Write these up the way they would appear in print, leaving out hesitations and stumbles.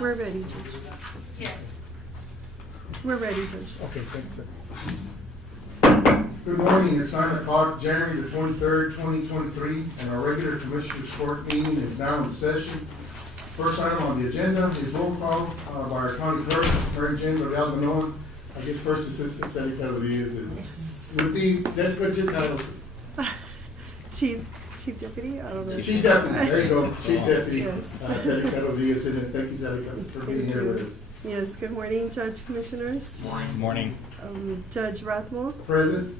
We're ready, Judge. Yes. We're ready, Judge. Okay, thanks, sir. Good morning, it's 9 o'clock, January the 23rd, 2023, and our regular Commissioners Court meeting is now in session. First item on the agenda is roll call by our county clerk, Mary Jane Real. I guess First Assistant Seneca is, would be, that's what your title. Chief Deputy? I don't know. Chief Deputy, there you go, Chief Deputy. Yes. Seneca Diaz, and thank you, Seneca, for being here with us. Yes, good morning, Judge Commissioners. Morning. Judge Rathmore. Present.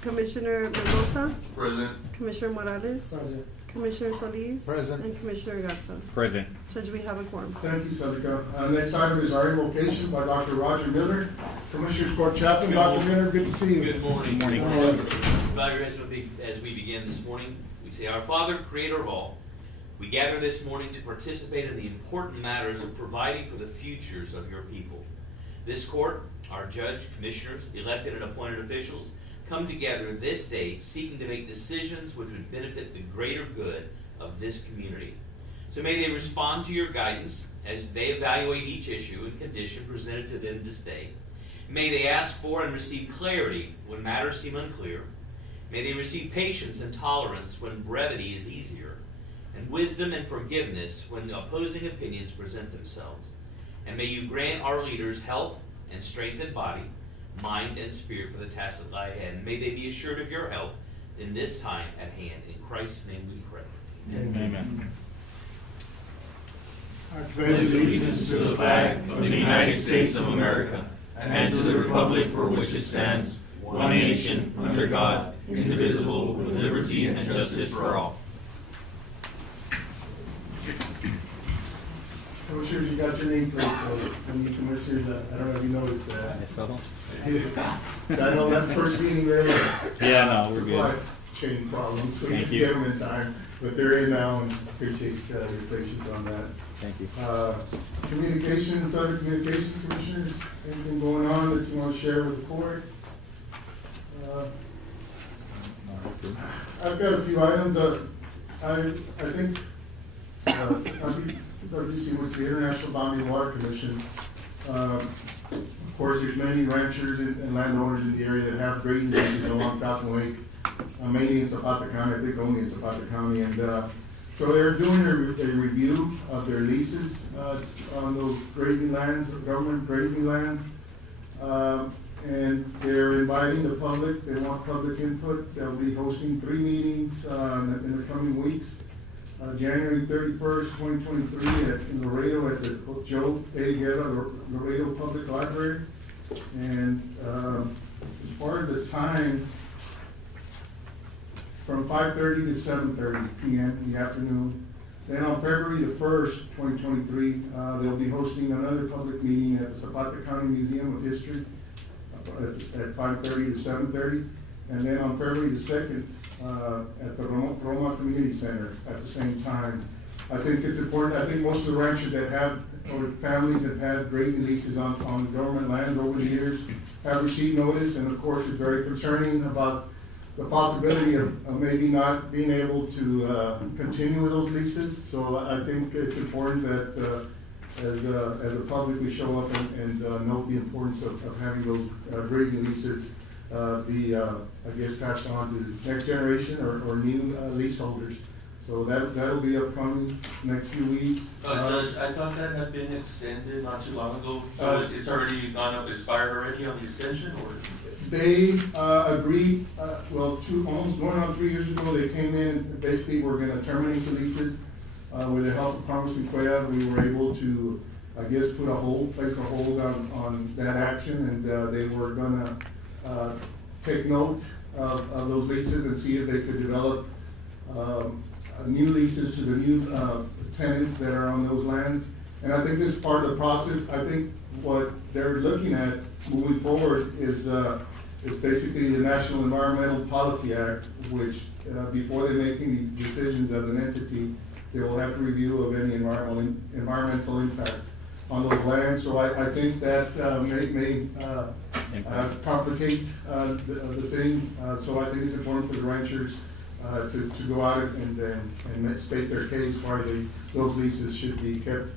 Commissioner Mendoza. Present. Commissioner Morales. Present. Commissioner Solis. Present. And Commissioner Gatsa. Present. Judge, we have a quorum. Thank you, Seneca. Next item is our invocation by Dr. Roger Miller, Commissioners Court Chaplain. Dr. Miller, good to see you. Good morning. Good morning. Bow your heads with me as we begin this morning. We say, Our Father, Creator of all, we gather this morning to participate in the important matters of providing for the futures of your people. This court, our judge, commissioners, elected and appointed officials, come together this day seeking to make decisions which would benefit the greater good of this community. So may they respond to your guidance as they evaluate each issue and condition presented to them this day. May they ask for and receive clarity when matters seem unclear. May they receive patience and tolerance when brevity is easier, and wisdom and forgiveness when opposing opinions present themselves. And may you grant our leaders health and strength in body, mind, and spirit for the tasks that lie ahead. And may they be assured of your help in this time at hand. In Christ's name we pray. Amen. I pledge allegiance to the flag of the United States of America and to the republic for which it stands, one nation, under God, indivisible, with liberty and justice for all. Commissioners, you got your name plate, so when you commissioners, I don't know if you noticed that. I still don't. I know that first meeting there. Yeah, no, we're supply good. chain problems, so Thank you you. get them in time, but they're in now, and appreciate your patience on that. Thank you. Communications, other communications, commissioners, anything going on that you want to share with the court? I've got a few items. I think WC was the International Boundary Water Commission. Of course, there's many ranchers and landowners in the area that have grazing leases along Falcon Lake, mainly in Zapata County, I think only in Zapata County. And so they're doing a review of their leases on those grazing lands, government grazing lands. And they're inviting the public. They want public input. They'll be hosting 3 meetings in the coming weeks. January 31st, 2023 in Laredo at the Joe A. Guerra Laredo Public Library. And as far as the time, from 5:30 to 7:30 p.m. in the afternoon. Then on February the 1st, 2023, they'll be hosting another public meeting at the Zapata County Museum of History at 5:30 to 7:30. And then on February the 2nd, at the Roma Community Center at the same time. I think it's important. I think most of the ranchers that have, or families that have had grazing leases on government land over the years have received notice, and of course it's very concerning about the possibility of maybe not being able to continue with those leases. So I think it's important that as a public we show up and note the importance of having those grazing leases be, I guess, passed on to the next generation or new leaseholders. So that'll be upcoming next few weeks. Judge, I thought that had been extended not too long ago, so it's already gone up, expired already on the extension, or? They agreed, almost going on 3 years ago, they came in and basically were gonna terminate the leases. With the help of Congressman Cuella, we were able to, I guess, place a hold on that action, and they were gonna take note of those leases and see if they could develop new leases to the new tenants that are on those lands. And I think this is part of the process. I think what they're looking at moving forward is basically the National Environmental Policy Act, which before they make any decisions as an entity, they will have to review of any environmental impact on those lands. So I think that may complicate the thing. So I think it's important for the ranchers to go out and state their case why those leases should be kept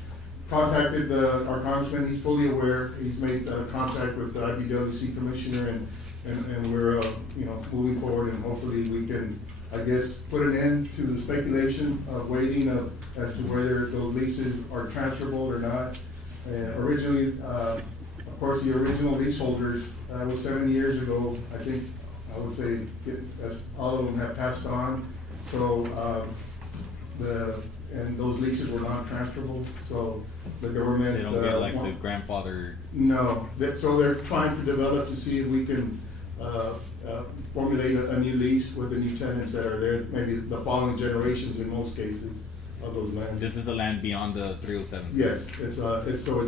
contacted our congressman, he's fully aware, he's made contact with the IBWC commissioner, and we're, moving forward, and hopefully we can, I guess, put an end to the speculation of waiting as to whether those leases are transferable or not. Originally, of course, the original leaseholders, that was 7 years ago, I think, I would say, all of them have passed on, so, and those leases were not transferable, so the government. They don't get like the grandfather. No, so they're trying to develop to see if we can, formulate a new lease with the new tenants that are there, maybe the following generations in most cases of those lands. This is the land beyond the 307. Yes, it's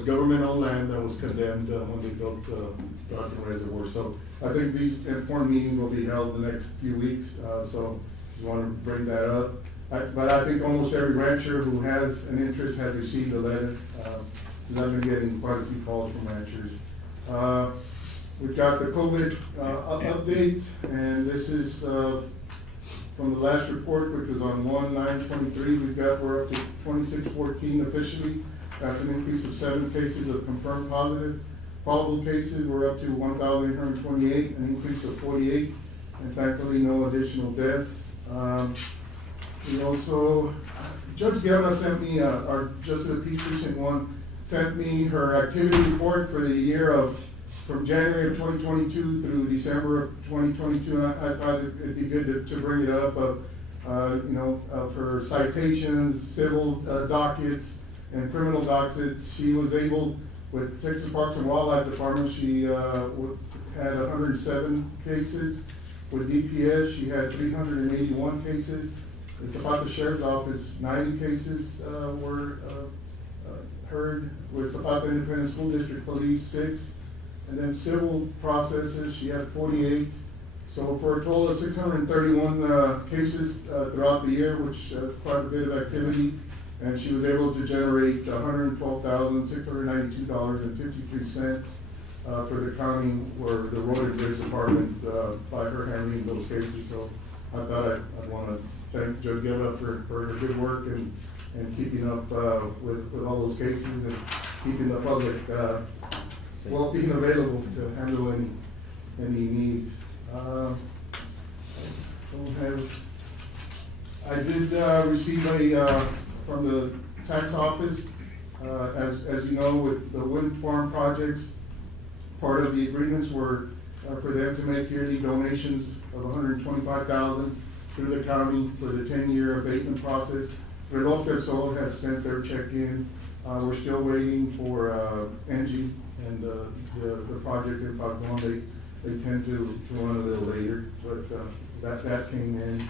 government-owned land that was condemned, when they built, the Hudson Reservoir. So I think these important meetings will be held the next few weeks, so just want to bring that up. But I think almost every rancher who has an interest has received a letter. I've been getting quite a few calls from ranchers. We've got the COVID update, and this is from the last report, which was on 1/9/23. We're up to 2614 officially. That's an increase of 7 cases of confirmed positive. Probable cases, we're up to 1,828, an increase of 48, and thankfully no additional deaths. We also, Judge Guerra sent me, our Justice of the Peace Recent one, sent me her activity report for the year from January of 2022 through December of 2022. And I thought it'd be good to bring it up, for citations, civil dockets, and criminal dockets. She was able, with Texas Parks and Wildlife Department, she had 107 cases. With DPS, she had 381 cases. The Zapata Sheriff's Office, 90 cases were heard. With Zapata Independent School District Police, 6. And then civil processes, she had 48. So for a total of 631 cases throughout the year, which quite a bit of activity. And she was able to generate $112,692.53 for the county or the Road and Bridge Department by her handling those cases. So I thought I'd want to thank Judge Guerra for her good work and keeping up with all those cases and keeping the public being available to handle any needs. I did receive from the tax office, as you know, with the wind farm projects, part of the agreements were for them to make yearly donations of $125,000 through the county for the 10-year abatement process. Reloj del Sol has sent their check in. We're still waiting for Engie and the project in Falcon. They tend to run a little later, but that came in.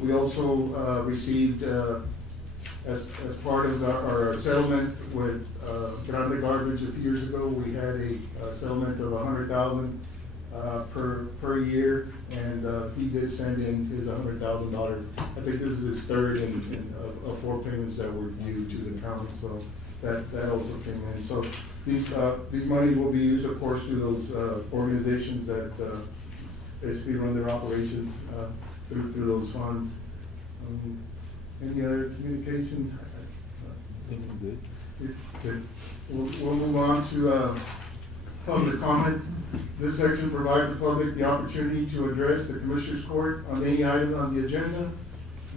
We also received, as part of our settlement with Grande Garbage a few years ago, we had a settlement of $100,000 per year, and he did send in his $100,000. I think this is his third of 4 payments that were due to the county, so that also came in. So these monies will be used, of course, to those organizations that basically run their operations through those funds. Any other communications? I think we're good. Good. We'll move on to public comment. This section provides the public the opportunity to address the Commissioners Court on any item on the agenda.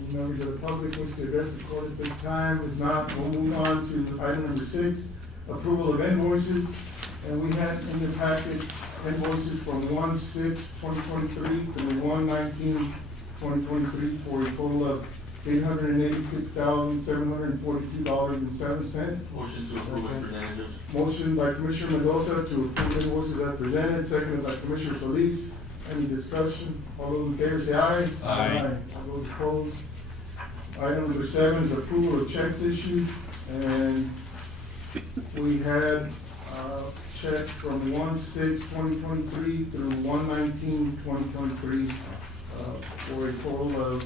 Any members of the public wish to address the court at this time? If not, we'll move on to item number 6, approval of invoices. And we had in the packet invoices from 1/6/2023 through 1/19/2023 for a total of $886,742.07. Motion to approve as presented. Motion by Commissioner Mendoza to approve invoices as presented, seconded by Commissioner Solis. Any discussion? All those in favor say aye. Aye. All those opposed? Item number 7 is approval of checks issued, and we had checks from 1/6/2023 through 1/19/2023 for a total of,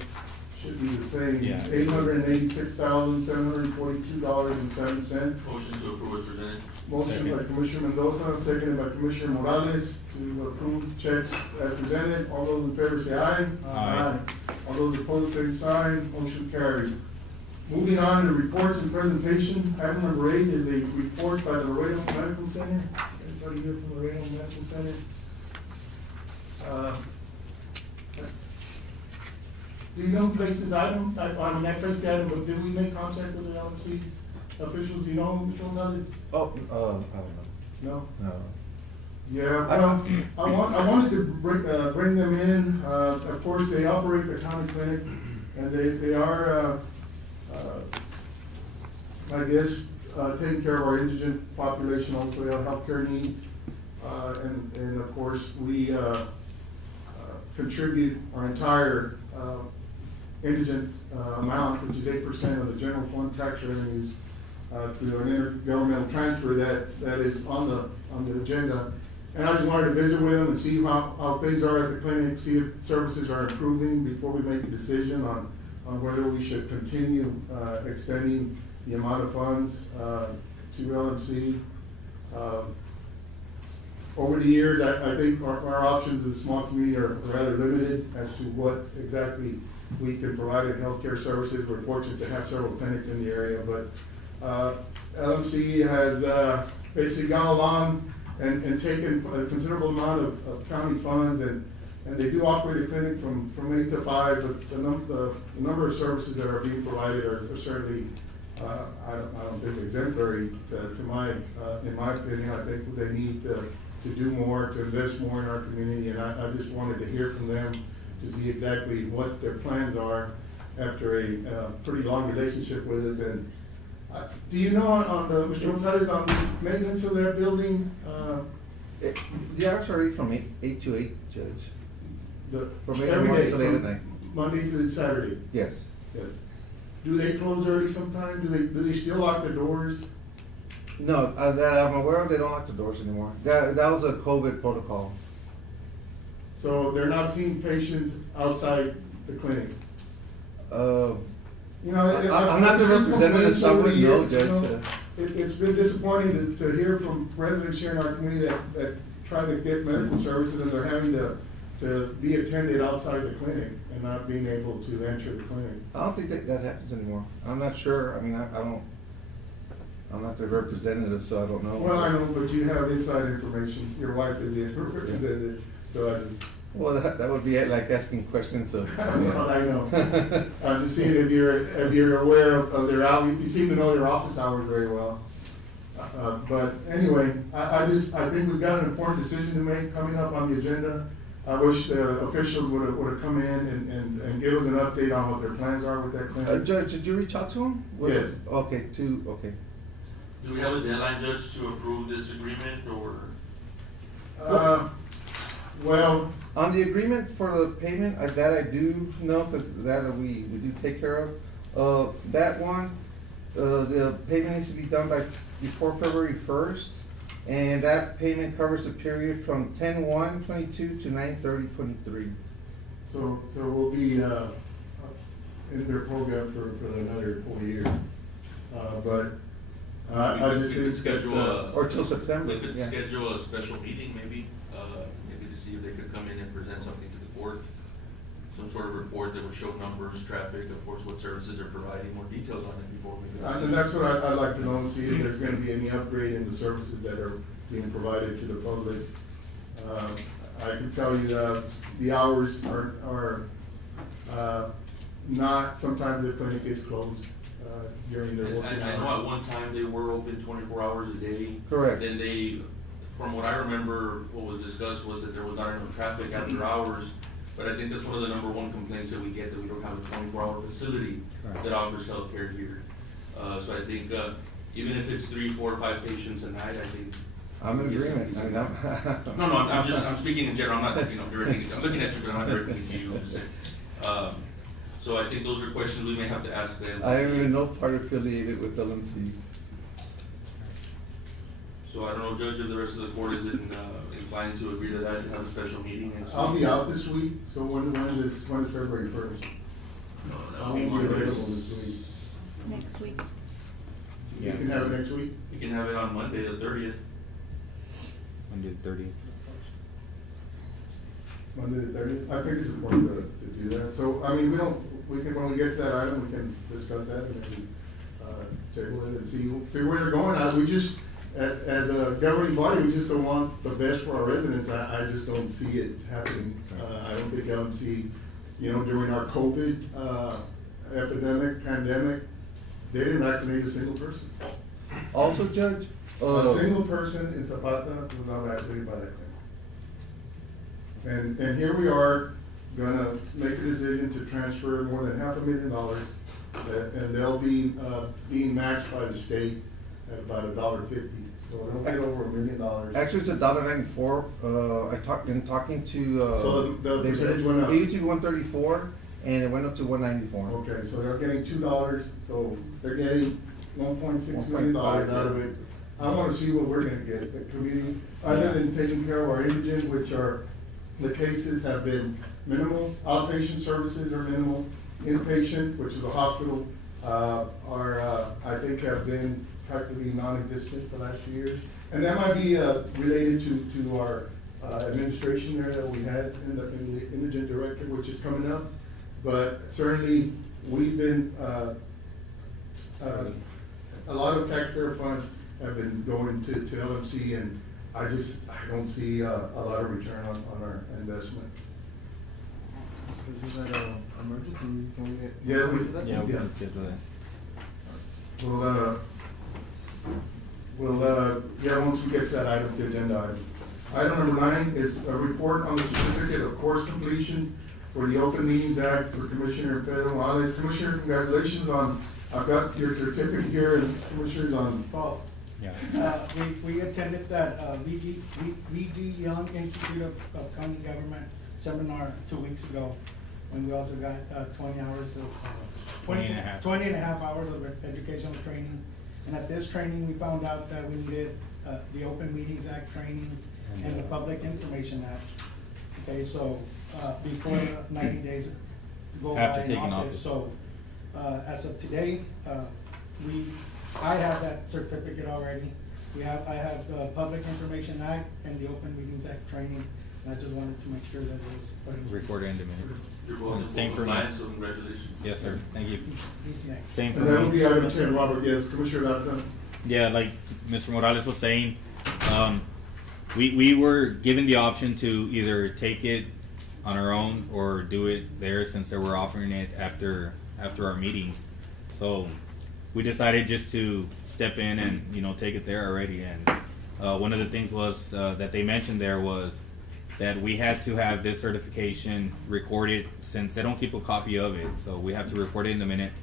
should be the same, Yeah. $886,742.07. Motion to approve as presented. Motion by Commissioner Mendoza, seconded by Commissioner Morales to approve checks as presented. All those in favor say aye. Aye. All those opposed, same sign. Motion carried. Moving on to reports and presentation, item number 8 is a report by the Laredo Medical Center. Anybody here from the Laredo Medical Center? Do you know who placed this item? I mean, I placed the item, but did we make contact with the LMC officials? Do you know, Mr. Gonzalez? Oh, I don't No? know. Yeah, well, I wanted to bring them in. Of course, they operate the county clinic, and they are, I guess, taking care of our indigent population, also their healthcare needs. And of course, we contribute our entire indigent amount, which is 8% of the general fund tax revenues, through an intergovernmental transfer that is on the agenda. And I just wanted to visit with them and see how things are at the clinic, see if services are improving before we make a decision on whether we should continue extending the amount of funds to LMC. Over the years, I think our options as a small community are rather limited as to what exactly we can provide in healthcare services. We're fortunate to have several clinics in the area, but LMC has basically gone along and taken a considerable amount of county funds, and they do operate a clinic from 8 to 5, but the number of services that are being provided are certainly, I don't think exemplary in my opinion. I think they need to do more, to invest more in our community, and I just wanted to hear from them to see exactly what their plans are after a pretty long relationship with us. And do you know on the, Mr. Gonzalez, on the maintenance of that building? The hours are from 8 to 8, Judge. From Every every day, to the other from day. Monday through Saturday? Yes. Yes. Do they close early sometime? Do they still lock the doors? No, that I'm aware of, they don't lock the doors anymore. That was a COVID protocol. So they're not seeing patients outside the clinic? You know, I'm not the representative, so I wouldn't know, Judge. It's been disappointing to hear from residents here in our community that try to get medical services and they're having to be attended outside the clinic and not being able to enter the clinic. I don't think that happens anymore. I'm not sure, I mean, I'm not the representative, so I don't know. Well, I know, but you have inside information. Your wife is the representative, so I just. Well, that would be like asking questions of. Well, I know. I'm just seeing if you're aware of their hours. You seem to know their office hours very well. But anyway, I think we've got an important decision to make coming up on the agenda. I wish the officials would have come in and give us an update on what their plans are with that clinic. Judge, did you reach out to him? Yes. Okay, okay. Do we have a deadline, Judge, to approve this agreement, or? Well. On the agreement for the payment, that I do know, because that we do take care of. That one, the payment needs to be done before February 1st, and that payment covers the period from 10/1/22 to 9/30/23. So we'll be in their program for another 4 years. But I just We could think schedule or till September. We could yeah. schedule a special meeting, maybe to see if they could come in and present something to the board. Some sort of report that would show numbers, traffic, of course, what services are providing, more details on it before we go. and that's what I'd like to know, and see if there's gonna be any upgrade in the services that are being provided to the public. I can tell you, the hours are not, sometimes the clinic is closed, during their working hours. I know at one time they were open 24 hours a day. Correct. Then they, from what I remember, what was discussed was that there was not enough traffic after hours. But I think that's one of the number one complaints that we get, that we don't have a 24-hour facility that offers healthcare here. So I think even if it's 3, 4, or 5 patients a night, I think. I'm in agreement. No, I'm speaking in general. I'm not, directing. I'm looking at you, but I'm not directing to you. So I think those are questions we may have to ask them. I am in no part affiliated with LMC. So I don't know, Judge, if the rest of the court is inclined to agree to that, to have a special meeting. And I'll be out this week, so when is February 1st? No, I won't be available this week. Next week. You can have it next week? You can have it on Monday, the 30th. Monday the 30th. Monday the 30th? I think it's important to do that. So, I mean, when we get to that item, we can discuss that and then, table it and see where they're going. We just, as a governing body, we just don't want the best for our residents. I just don't see it happening. I don't think LMC, during our COVID, pandemic, they didn't vaccinate a single person. Also, Judge, A single person in Zapata was not vaccinated by that thing. And here we are, gonna make a decision to transfer more than $500,000, and they'll be, being matched by the state at about $1.50. So they'll get over $1 million. actually, it's $1.94. In talking to, So the they said percentage went up. It used to be 134, and it went up to 194. Okay, so they're getting $2, so they're getting $1.6 million out of it. I wanna see what we're gonna get, the community, other than taking care of our indigent, which are, the cases have been minimal, outpatient services are minimal, inpatient, which is a hospital, I think have been practically non-existent the last few years. And that might be, related to our, administration there that we had in the indigent director, which is coming up. But certainly, we've been, a lot of taxpayer funds have been going to LMC, and I don't see a lot of return on our investment. Is that emergency? Can we get? Yeah, Yeah, we yeah. can schedule that. Once we get to that item, the agenda item. Item number 9 is a report on the certificate of course completion for the Open Meetings Act for Commissioner Pedro Morales. Commissioner, congratulations on, I've got your certificate here, and Commissioner's on. Well, Yeah. we attended that V.G. Young Institute of County Government seminar 2 weeks ago, when we also got 20 hours of, 20 and a half. 20 and a half hours of educational training. And at this training, we found out that we needed the Open Meetings Act training and the Public Information Act. Okay, so before the 90 days go by After in taking office. office. So as of today, I have that certificate already. I have the Public Information Act and the Open Meetings Act training, and I just wanted to make sure that it was put in. Recorded in the minutes. You're going to Same full for me. compliance, so congratulations. Yes, sir. Thank you. He's next. Same for And that will me. be item 10, Robert, yes, Commissioner Garza. Yeah, like Mr. Morales was saying, we were given the option to either take it on our own or do it there, since they were offering it after our meetings. So we decided just to step in and take it there already. And one of the things was that they mentioned there was that we had to have this certification recorded, since they don't keep a copy of it. So we have to record it in the minutes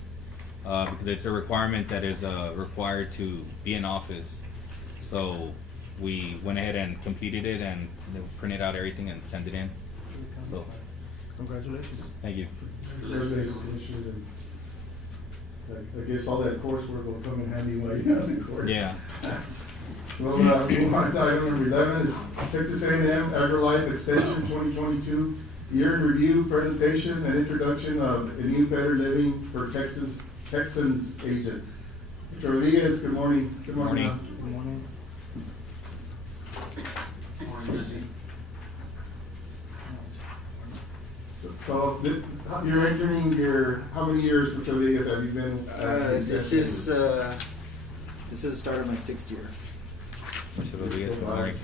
because it's a requirement that is required to be in office. So we went ahead and completed it, and they printed out everything and sent it in. So Congratulations. thank you. Congratulations, Commissioner. I guess all that coursework will come in handy while you're on the court. Yeah. Well, move on to item number 11 is Texas A&M AgriLife Extension 2022 Year in Review Presentation and Introduction of a New Better Living for Texans Agent. Mr. Rodriguez, good morning. Good morning. Morning. Good morning. Morning, Jesse. So you're entering how many years, Mr. Rodriguez, have you been? This is the start of my 6th year. Mr. Rodriguez, good morning.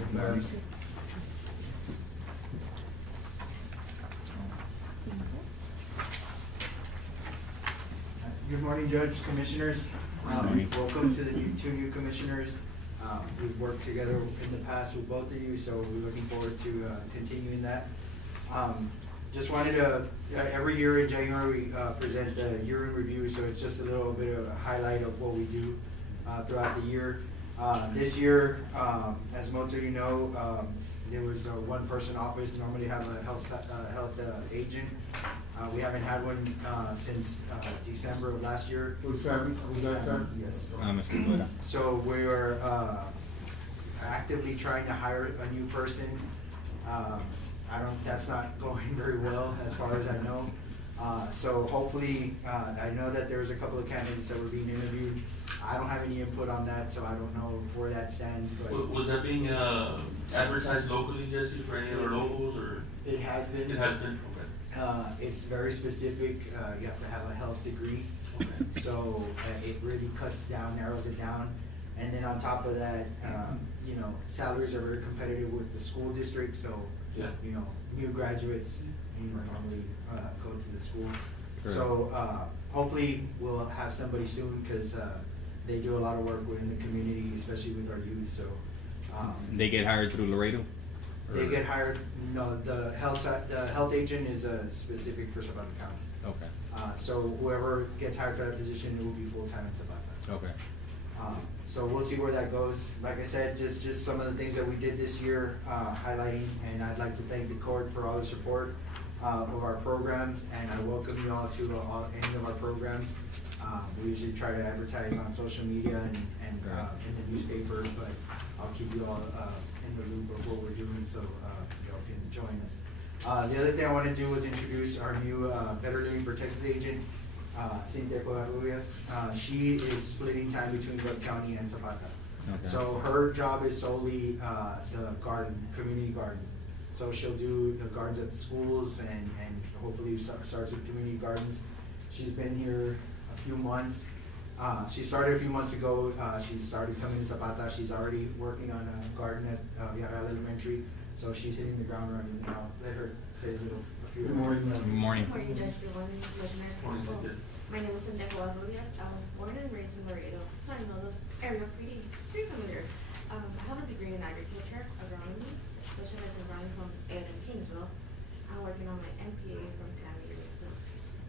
Good morning, Judge, Commissioners. morning. Welcome to the two new commissioners. We've worked together in the past with both of you, so we're looking forward to continuing that. Just wanted to, every year in January, we present the year in review, so it's just a little bit of a highlight of what we do throughout the year. This year, as most of you know, there was a one-person office. Normally have a health agent. We haven't had one since December of last year. Was that Sam? Yes. Mr. Guerra. So we're actively trying to hire a new person. That's not going very well as far as I know. So hopefully, I know that there's a couple of candidates that were being interviewed. I don't have any input on that, so I don't know where that stands, but. Was that being advertised locally, Jesse, for any other locals, or? It has been. It has been, okay. It's very specific, you have to have a health degree. So it really cuts down, narrows it down. And then on top of that, you know, salaries are very competitive with the school district, so, Yeah. you know, new graduates, you know, normally go to the school. Correct. So hopefully we'll have somebody soon, because they do a lot of work within the community, especially with our youth, so. They get hired through Laredo? They get hired, no, the health agent is specific for Zapata County. Okay, So whoever gets hired for that position, it will be full-time in Zapata. okay. So we'll see where that goes. Like I said, just some of the things that we did this year, highlighting, and I'd like to thank the court for all the support of our programs, and I welcome you all to any of our programs. We usually try to advertise on social media and in the newspapers, but I'll keep you all in the loop of what we're doing, so y'all can join us. The other thing I want to do was introduce our new Better Living for Texas agent, Cynthia Covarrubias. She is splitting time between Webb County and Zapata. Okay. So her job is solely the community gardens. So she'll do the gardens at the schools and hopefully starts with community gardens. She's been here a few months. She started a few months ago. She started coming to Zapata. She's already working on a garden at Villarreal Elementary. So she's hitting the ground running now. Let her say a few Good words. morning. Good morning. Good morning, Judge. Good morning, Commissioner. Morning, Cynthia. My name is Cynthia Covarrubias. I was born and raised in Laredo, so I know the area pretty familiar. I have a degree in agriculture, agronomy, specialized in agronomy from Ed and Kingsville. I'm working on my MPA from 10 years, so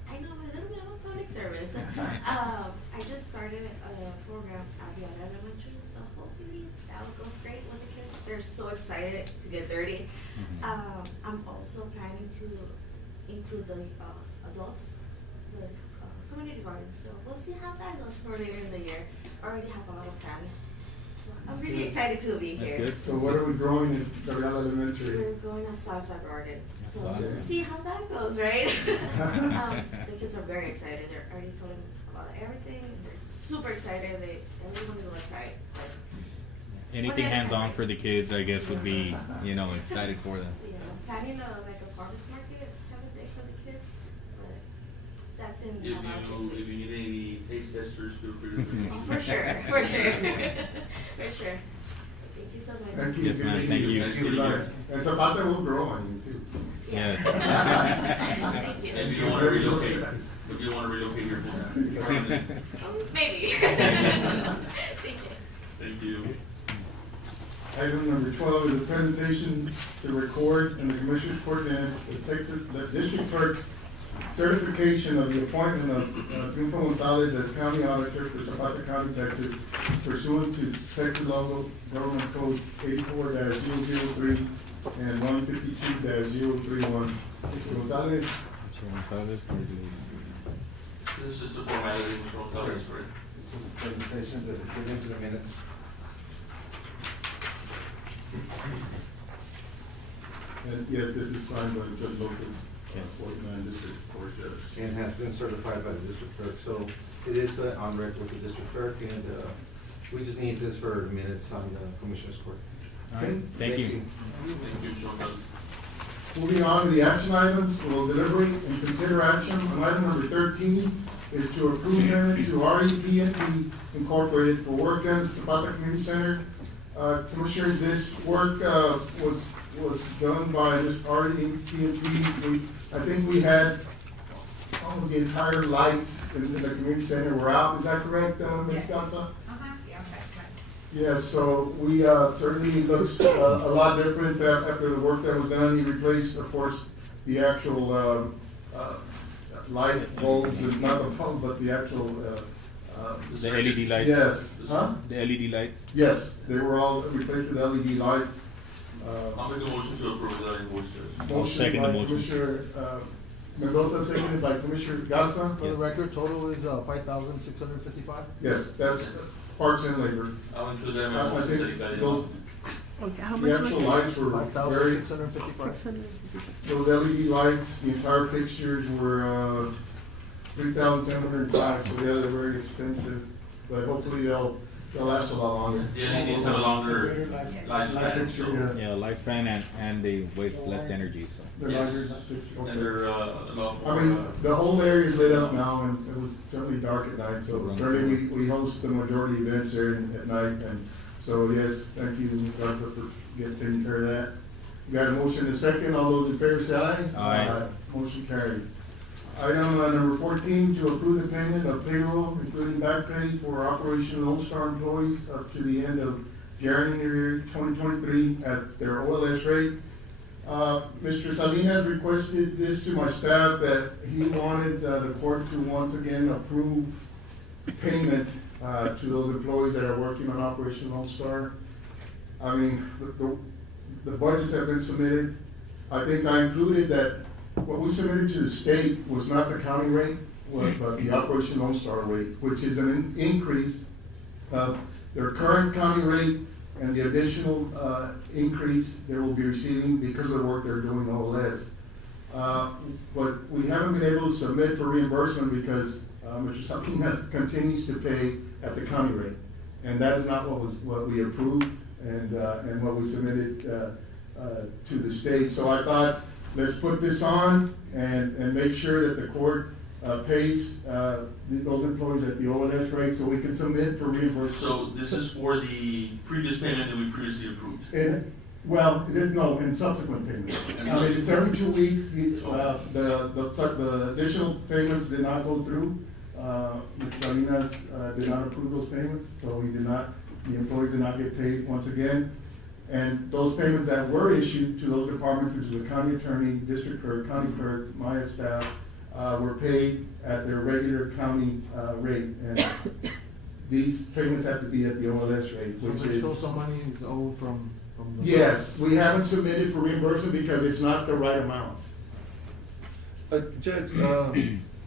I know a little bit about public service. I just started a program at Villarreal Elementary, so hopefully that will go great with the kids. They're so excited to get dirty. I'm also planning to include the adults with community gardens, so we'll see how that goes for later in the year. I already have a lot of plans, so I'm really excited to be That's here. good. So what are we growing at Villarreal Elementary? We're going to salsa garden, so Salsa. we'll see how that goes, right? The kids are very excited. They're already telling me about everything. They're super excited. They really want to go outside. But Anything hands-on for the kids, I guess, would be, you know, excited for them. yeah, planning like a farmers market type of thing for the kids, but that's in If you need any taste testers, feel free to. Oh, for sure, for sure, for sure. Thank you so much. Thank you. Yes, Good ma'am. meeting Thank you. Nice meeting you. And Zapata will grow on you too. Yes. Thank you. If you want to relocate, if you want to relocate your family. Maybe. Thank you. Thank you. Item number 12 is a presentation to record in the Commissioners Court minutes the District Clerk's certification of the appointment of Triunfo Gonzalez as County Auditor for Zapata County, Texas, pursuant to Texas Local Government Code 84-003 and 152-031. Mr. Gonzalez. This is just a formality, Mr. Gonzalez, right? This is a presentation that is put into the minutes. And yes, this is signed by Judge Lopez, 49 District Court Judge. And has been certified by the district clerk, so it is on record with the district clerk, and we just need this for minutes on the Commissioners Court. All right, thank you. Thank you, Mr. Gonzalez. Moving on to the action items, we'll deliberate and consider action on item number 13 is to approve payment to REP&T Incorporated for work done at Zapata Community Center. Commissioners, this work was done by this REP&T. I think we had almost the entire lights in the community center were out. Is that correct, Ms. Gatsa? Yeah, that's right. Yes, so we certainly looks a lot different after the work that was done. He replaced, of course, the actual light bulbs, not the bulb, but the actual The LED lights. yes, huh? The LED lights. Yes, they were all replaced with LED lights. I'll make a motion to approve that invoice, Judge. I'll second the by motion. Commissioner Mendoza, seconded by Commissioner Garza. For the record, total is $5,655. Yes, that's parts and labor. I'll include that in my I motion, think Secretary. those, Okay, how the much was actual it? lights were very, $5,655. 655. those LED lights, the entire fixtures were $3,705, so yeah, they're very expensive. but hopefully they'll last a lot longer. Yeah, it needs to have a longer Greater life- lifespan, so, Yeah. Yeah, lifespan and they waste less energy, so. They're Yes. larger, not fixed, okay. and they're, a lot more. I mean, the whole area is lit up now, and it was certainly dark at night, so certainly we host the majority of events there at night, and so, yes, thank you, Ms. Garza, for taking care of that. We got a motion and a second, all those in favor say aye. Aye. Motion carried. Item number 14, to approve the payment of payroll, including back pay for Operation Lone Star employees up to the end of January 2023 at their OLS rate. Mr. Salinas requested this to my staff, that he wanted the court to once again approve payment to those employees that are working on Operation Lone Star. I mean, the budgets have been submitted. I think I included that what we submitted to the state was not the county rate, but the Operation Lone Star rate, which is an increase of their current county rate and the additional increase they will be receiving because of the work they're doing OLS. But we haven't been able to submit for reimbursement because Mr. Salinas continues to pay at the county rate. And that is not what we approved and what we submitted to the state. So I thought, let's put this on and make sure that the court pays those employees at the OLS rate so we can submit for reimbursement. So this is for the previous payment that we previously approved? No, in subsequent payments. I mean, it's every 2 weeks. The additional payments did not go through. Mr. Salinas did not approve those payments, so the employees did not get paid once again. And those payments that were issued to those departments, which is the county attorney, district clerk, county clerk, my staff, were paid at their regular county rate. And these payments have to be at the OLS rate, So which they is. show some money is owed from the. Yes, we haven't submitted for reimbursement because it's not the right amount. Judge,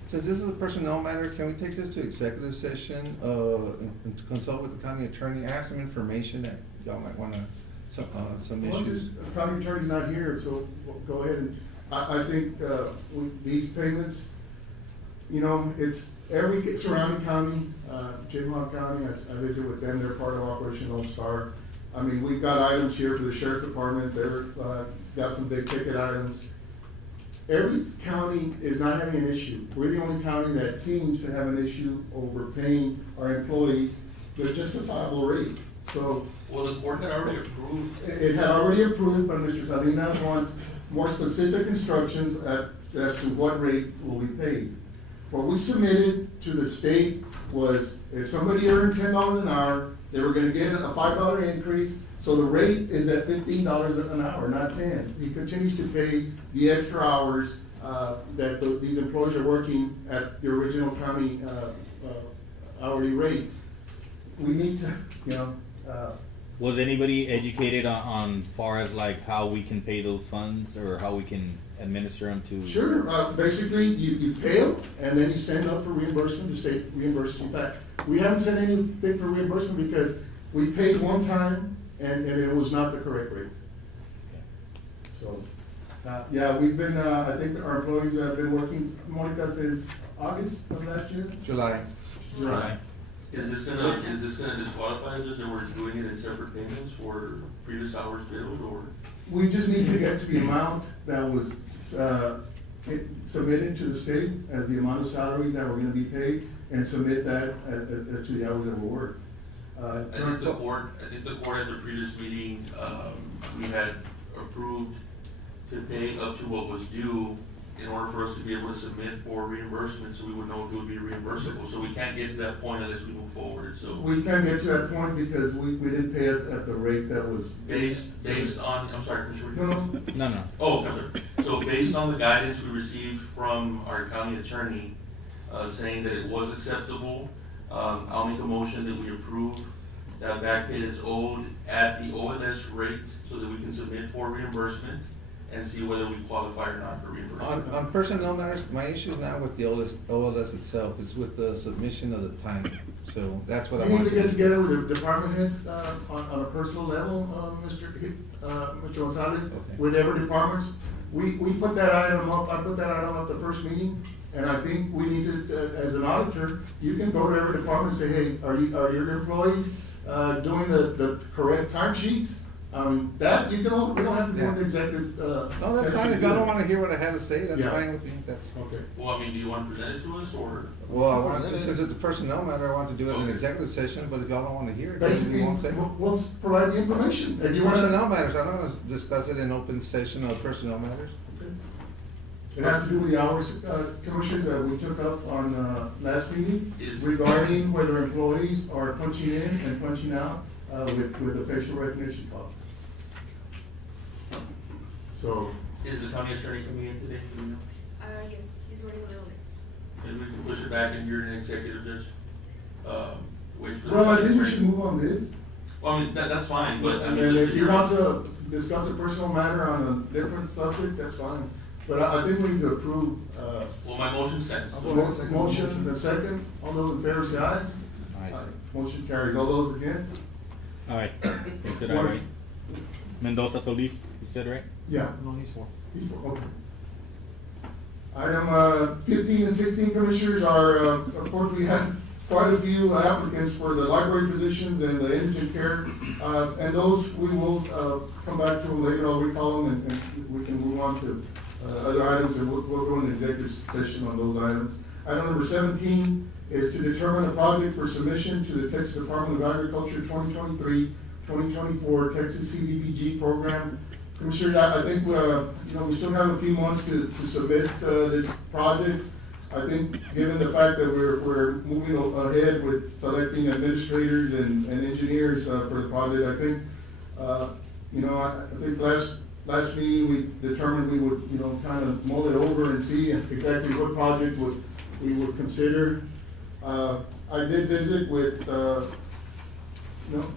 since this is a personnel matter, can we take this to executive session, and to consult with the county attorney? I have some information that y'all might wanna, some Well, issues. the county attorney's not here, so go ahead and, I think, these payments, you know, it's every surrounding county, Chippewa County, I visit with them, they're part of Operation Lone Star. I mean, we've got items here for the sheriff's department, they're, got some big ticket items. Every county is not having an issue. We're the only county that seems to have an issue over paying our employees the justifiable rate. So Well, the court had already approved. it had already approved, but Mr. Salinas wants more specific instructions as to what rate will be paid. What we submitted to the state was if somebody earned $10 an hour, they were gonna get a $5 increase. So the rate is at $15 an hour, not 10. He continues to pay the extra hours that these employees are working at the original county hourly rate. We need to, you know, Was anybody educated on far as like how we can pay those funds or how we can administer them to? Sure, basically, you pay them, and then you send up for reimbursement, the state reimburses you back. We haven't sent anything for reimbursement because we paid one time, and it was not the correct rate. So, yeah, we've been, I think our employees have been working, Monica, since August of last year? July. July. Is this gonna disqualify us if they were doing it in separate payments for previous hours billed, or? We just need to get to the amount that was, submitted to the state as the amount of salaries that were gonna be paid, and submit that to the hours that were worked. I think the court at the previous meeting, we had approved to pay up to what was due in order for us to be able to submit for reimbursement, so we would know if it would be reimbursable. So we can't get to that point unless we move forward, so. We can't get to that point because we didn't pay it at the rate that was. Based on, I'm sorry, Commissioner. No. No. Oh, I'm sorry. So based on the guidance we received from our county attorney, saying that it was acceptable, I'll make a motion that we approve that back pay that's owed at the OLS rate so that we can submit for reimbursement and see whether we qualify or not for reimbursement. On personnel matters, my issue is not with the OLS itself, it's with the submission of the time. So that's what I We need want. to get together with the department heads, on a personal level, Mr. Gonzalez, Okay. with every departments. We put that item up, I put that item up the first meeting, And I think we need to, as an auditor, you can go to every department and say, hey, are your employees, doing the correct timesheets? That, we don't have to go into executive, No, that's session fine, to if do y'all that. don't wanna hear what I have to say, that's Yeah. fine with me, that's. Okay. Well, I mean, do you want to present it to us, or? Well, I want, just because it's a personnel matter, I want to do it in an executive session, but if y'all don't wanna hear it, then Basically, we won't say. we'll provide the information. If you want Personnel matters, I'm not gonna discuss it in open session of personnel matters. It has to do with the hours, commissioners, that we took up on, last meeting regarding whether employees are punching in and punching out, with the facial recognition call. So, Is the county attorney coming in today? Do we know? Yes, he's already a little bit. Maybe we can push it back and you're an executive judge. Wait for the. well, I county think we attorney. should move on this. Well, I mean, that's fine, but I And mean. then just if you you're- want to discuss a personal matter on a different subject, that's fine. But I think we need to approve, Well, my motion stands. motion, the second, all those in favor say aye. Aye. Motion carries, all those against? Alright, you said that right? Mendoza Solis, you said right? Yeah. No, he's for. He's for, okay. Item 15 and 16, commissioners, are, of course, we had quite a few applicants for the library positions and the indigent care. And those, we will come back to them later, I'll recall them, and we can move on to other items, and we'll go into executive session on those items. Item number 17 is to determine a project for submission to the Texas Department of Agriculture 2023-2024 Texas CDBG program. Commissioner, I think, we still have a few months to submit, this project. I think, given the fact that we're moving ahead with selecting administrators and engineers, for the project, I think, I think last meeting, we determined we would, kind of mull it over and see exactly what project we would consider. I did visit with,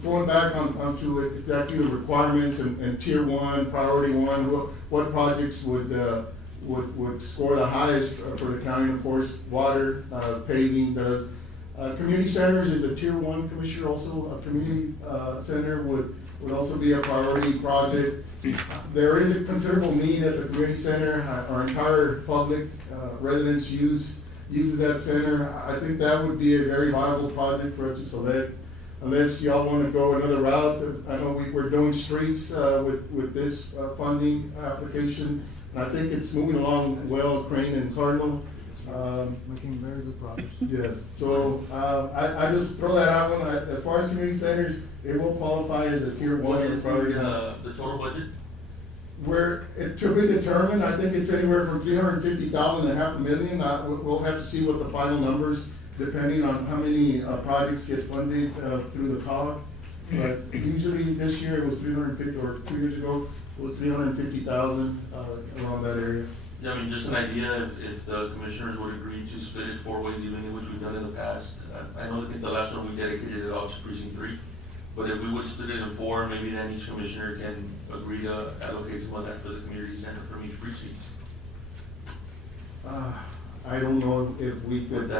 going back onto exactly the requirements and tier one, priority one, what projects would score the highest for the county. Of course, water, paving does. Community centers is a tier one, commissioner, also a community, center would also be a priority project. There is a considerable need at the community center. Our entire public, residents uses that center. I think that would be a very viable project for us to select. Unless y'all want to go another route, I know we're doing streets, with this, funding application. And I think it's moving along well, Crane and Cardinal. Making very good progress. Yes, so, I just throw that out one, as far as community centers, it will qualify as a tier one. What is priority. the total budget? Where, to be determined, I think it's anywhere from 350,000 to $500,000. We'll have to see what the final numbers, depending on how many, projects get funded, through the COG. But usually this year it was 350, or 2 years ago, it was 350,000, around that area. Yeah, I mean, just an idea, if the commissioners would agree to split it 4 ways evenly, which we've done in the past. I know that the last one we dedicated it all to precinct 3, but if we would split it in 4, maybe then each commissioner can agree to allocate some of that for the community center from each precinct. I don't know if we could,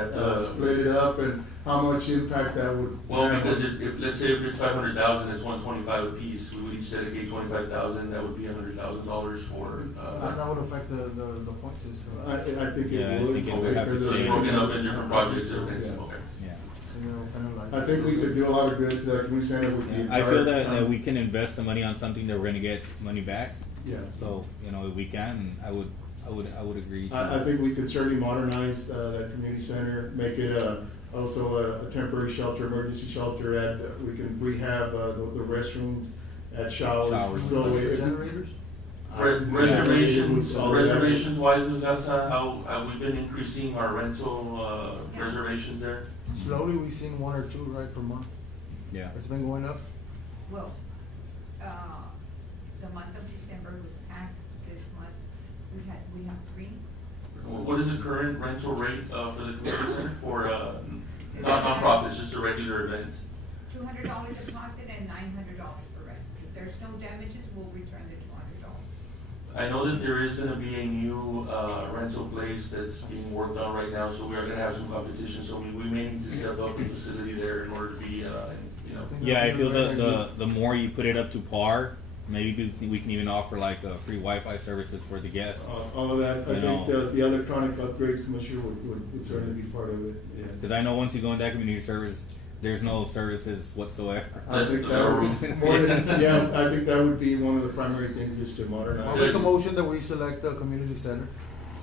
split it up and how much impact that would. Well, have. because if let's say if it's 500,000, it's 125 apiece, we would each dedicate 25,000, that would be $100,000 for, That would affect the point system. I think Yeah, I it would. think it would have to so stay. it's broken up in different projects, okay. Yeah. Kind of like. I think we could do a lot of good to the community center with the. I feel entire- that we can invest the money on something that we're gonna get money back. Yeah. So, if we can, I would agree. I think we could certainly modernize, that community center, make it, also a temporary shelter, emergency shelter we can rehab, the restrooms, add showers. Showers. So if- Generators? Reservations wise, Ms. Garza, how have we been increasing our rental, reservations there? Slowly, we've seen 1 or 2 right per month. Yeah. It's been going up. Well, the month of December was packed. This month, we have 3. What is the current rental rate, for the community center for, non-profits, just a regular event? $200 deposit and $900 for rent. If there's no damages, we'll return the $200. I know that there is gonna be a new, rental place that's being worked on right now, so we are gonna have some competition, so we may need to step up the facility there in order to be, Yeah, I feel that the more you put it up to par, maybe we can even offer like free Wi-Fi services for the guests. All of that, I You think know. the electronic upgrades, Commissioner, would certainly be part of it, yes. Because I know once you go into that community service, there's no services whatsoever. I think that would be more than, yeah, I think that would be one of the primary things is to I'll modernize. make a motion that we select the community center.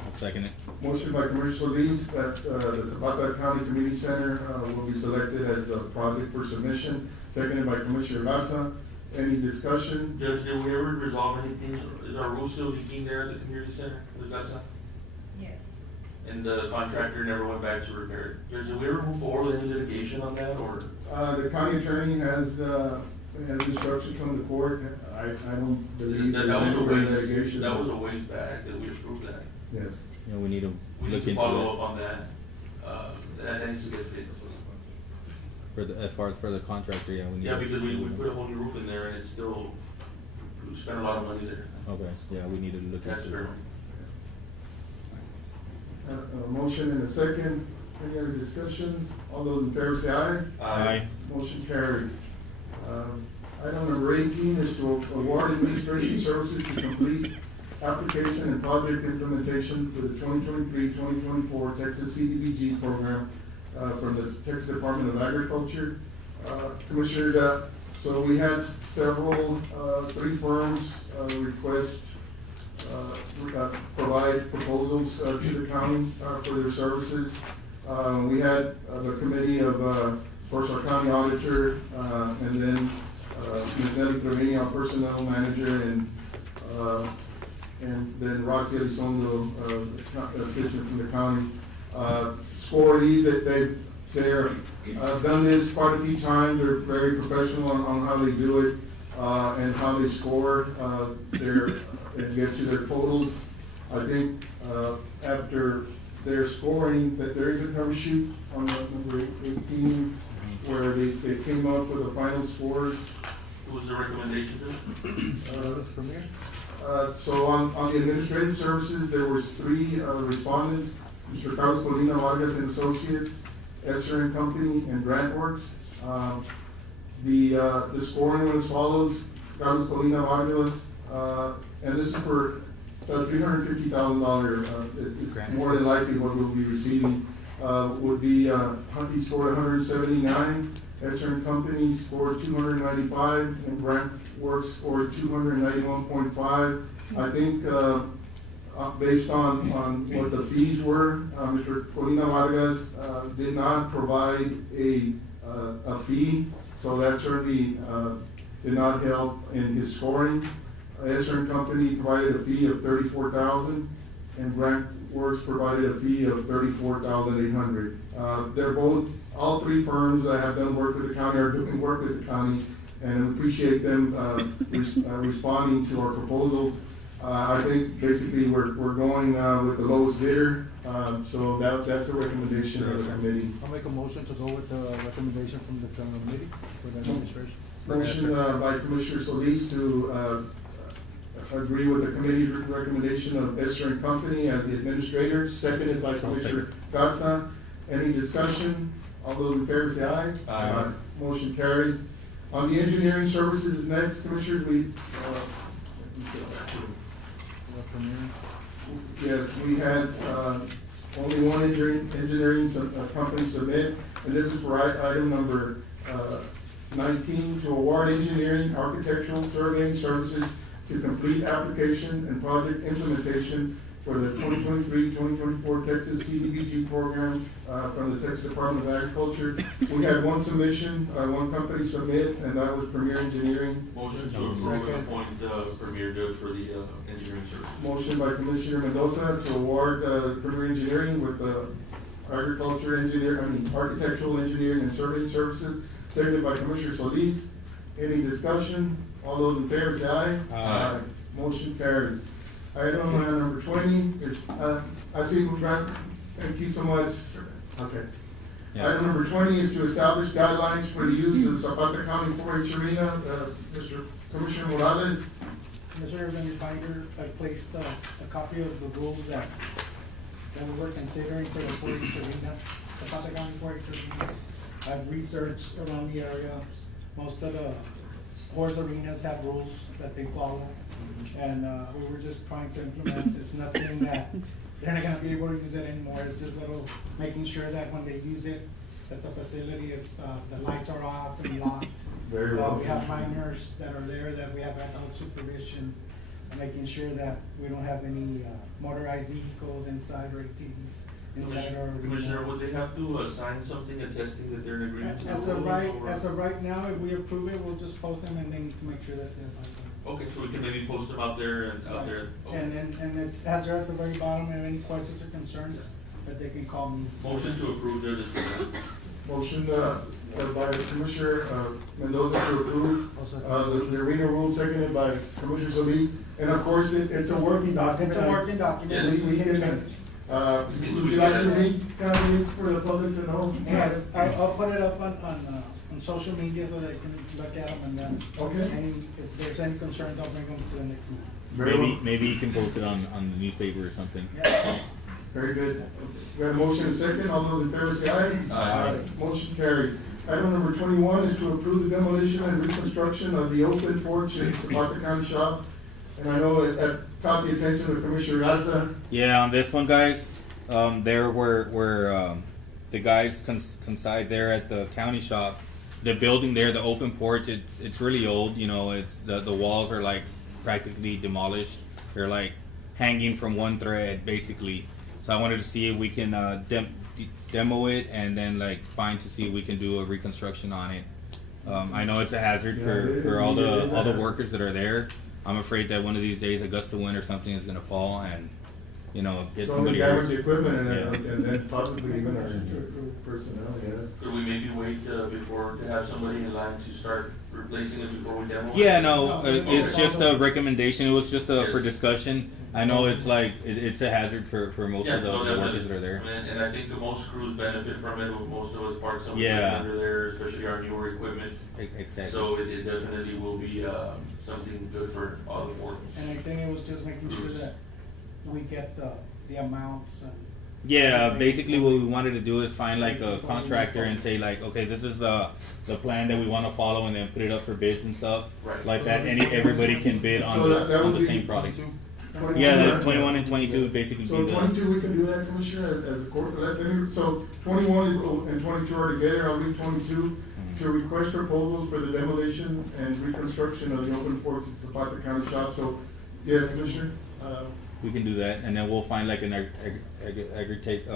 I'll second it. Motion by Commissioner Solis that the Zapata County Community Center will be selected as a project for submission, seconded by Commissioner Garza. Any discussion? Judge, did we ever resolve anything? Is our roof still leaking there at the community center? Was that something? Yes. And the contractor never went back to repair it. Judge, did we ever move forward with any litigation on that, or? The county attorney has instructions from the court. I don't believe That there's was a any ways, litigation. that was a ways back that we approved that. Yes. You know, we need to We need look to into follow it up on that. That needs to get fixed. for the, as far as for the contractor. Yeah, we need. Yeah, to- because we put a whole new roof in there and it's still, we spent a lot of money there. Okay. Yeah, we need to look That's into it. fair. A motion and a second. Any other discussions? All those in favor say aye. Aye. Motion carries. Item number 18 is to award administration services to complete application and project implementation for the 2023-2024 Texas CDBG program from the Texas Department of Agriculture. Commissioner, so we had several, 3 firms request provide proposals to the county for their services. We had the committee of course, our county auditor, and then Ms. Nelly Trevino, our personnel manager, and then Roxy Elizondo, assistant from the county. Score these, they're done this quite a few times. They're very professional on how they do it, and how they score and get to their totals. I think after their scoring, that there is a cover sheet on number 18 where they came up with the final scores. What was the recommendation then? Premier? So on the administrative services, there was 3 respondents, Mr. Carlos Molina Vargas and Associates, Esser and Company, and Grantworks. The scoring was as follows: Carlos Molina Vargas, and this is for $350,000, it's more than likely what we'll be receiving, would be, he scored 179, Esser and Company scored 295, and Grant Works scored 291.5. I think, based on what the fees were, Mr. Colina Vargas, did not provide a fee, so that certainly, did not help in his scoring. Esser and Company provided a fee of $34,000, and Grant Works provided a fee of $34,800. They're both, all 3 firms that have done work with the county are doing work with the county, and we appreciate them responding to our proposals. I think basically we're going with the lowest bidder, so that's a recommendation of the committee. I'll make a motion to go with the recommendation from the committee for the administration. Motion by Commissioner Solis to agree with the committee's recommendation of Esser and Company as the administrator, seconded by Commissioner Garza. Any discussion? All those in favor say aye. Aye. Motion carries. On the engineering services is next, Commissioners, yes, we had only one engineering company submit, and this is for item number 19, to award engineering, architectural, surveying services to complete application and project implementation for the 2023-2024 Texas CDBG program from the Texas Department of Agriculture. We had one submission, one company submit, and that was Premier Engineering. Motion to approve and appoint Premier Judge for the engineering service. Motion by Commissioner Mendoza to award Premier Engineering with the architectural engineering and surveying services, seconded by Commissioner Solis. Any discussion? All those in favor say aye. Aye. Motion carries. Item number 20 is, I see, Grant, thank you so much. Okay. Yes. Item number 20 is to establish guidelines for the use of Zapata County 4-H arena. Mr. Commissioner Morales. Commissioners, in your binder, I placed a copy of the rules that we were considering for the 4-H arena, Zapata County 4-H arena. I've researched around the area. Most of the Horse arenas have rules that they follow. And, we were just trying to implement, it's nothing that, they're not gonna be able to use it anymore, it's just little, making sure that when they use it, that the facility is, the lights are off and locked. Very well. We have minors that are there, that we have adult supervision, making sure that we don't have any, motorized vehicles inside or ATVs inside our arena. Commissioner, would they have to sign something attesting that they're in agreement to the As rules? of right now, if we approve it, we'll just post them and they need to make sure that they're like. Okay, so we can maybe post them out there and out there. Okay. And it's, as they're at the very bottom, if any questions or concerns, that they can call me. Motion to approve there this morning. Motion, by Commissioner, Mendoza to approve, the arena rules, seconded by Commissioner Solis. And of course, it's a working document. It's a working document. Yes. We can, would you like to read, kind of read for the public to know? yeah, I'll put it up on social media so they can look at them and then. Okay. And if there's any concerns, I'll bring them to the next meeting. Very well. Maybe you can post it on the newspaper or something. Yeah. Very good. We have a motion and second. All those in favor say aye. Aye. Motion carried. Item number 21 is to approve the demolition and reconstruction of the open porch in Zapata County Shop. And I know that caught the attention of Commissioner Garza. Yeah, on this one, guys, there were the guys coincide there at the county shop. The building there, the open porch, it's really old. You know, it's the walls are like practically demolished. They're like hanging from one thread, basically. So I wanted to see if we can demo it and then like find to see if we can do a reconstruction on it. I know it's a hazard for all the workers that are there. I'm afraid that one of these days a gust of wind or something is gonna fall and, you know, get So somebody damage hurt. equipment and Yeah. then possibly even our personnel, yes. Could we maybe wait before to have somebody in line to start replacing it before we demo? it? Yeah, no, No, it's just a recommendation. It was just for Yes. discussion. I know it's like it's a hazard for most Yeah, of the no, workers definitely. that are there. And I think most crews benefit from it, most of us park some Yeah. equipment under there, especially our newer equipment. Exactly. So it definitely will be, something good for all the four. And I think it was just making sure that we get the amounts and. Yeah, basically what we wanted to do is find like a contractor and say like, okay, this is the plan that we want to follow, and then put it up for bids and stuff. Right. Like that, everybody can bid on So that on would the be same product. 21, Yeah, the right? 21 and 22 would basically So be the. 22, we can do that, Commissioner, as a court, so 21 and 22 are together. I'll read 22. To request proposals for the demolition and reconstruction of the open porch at Zapata County Shop. So, yes, Commissioner? We can do that, and then we'll find like an Architect.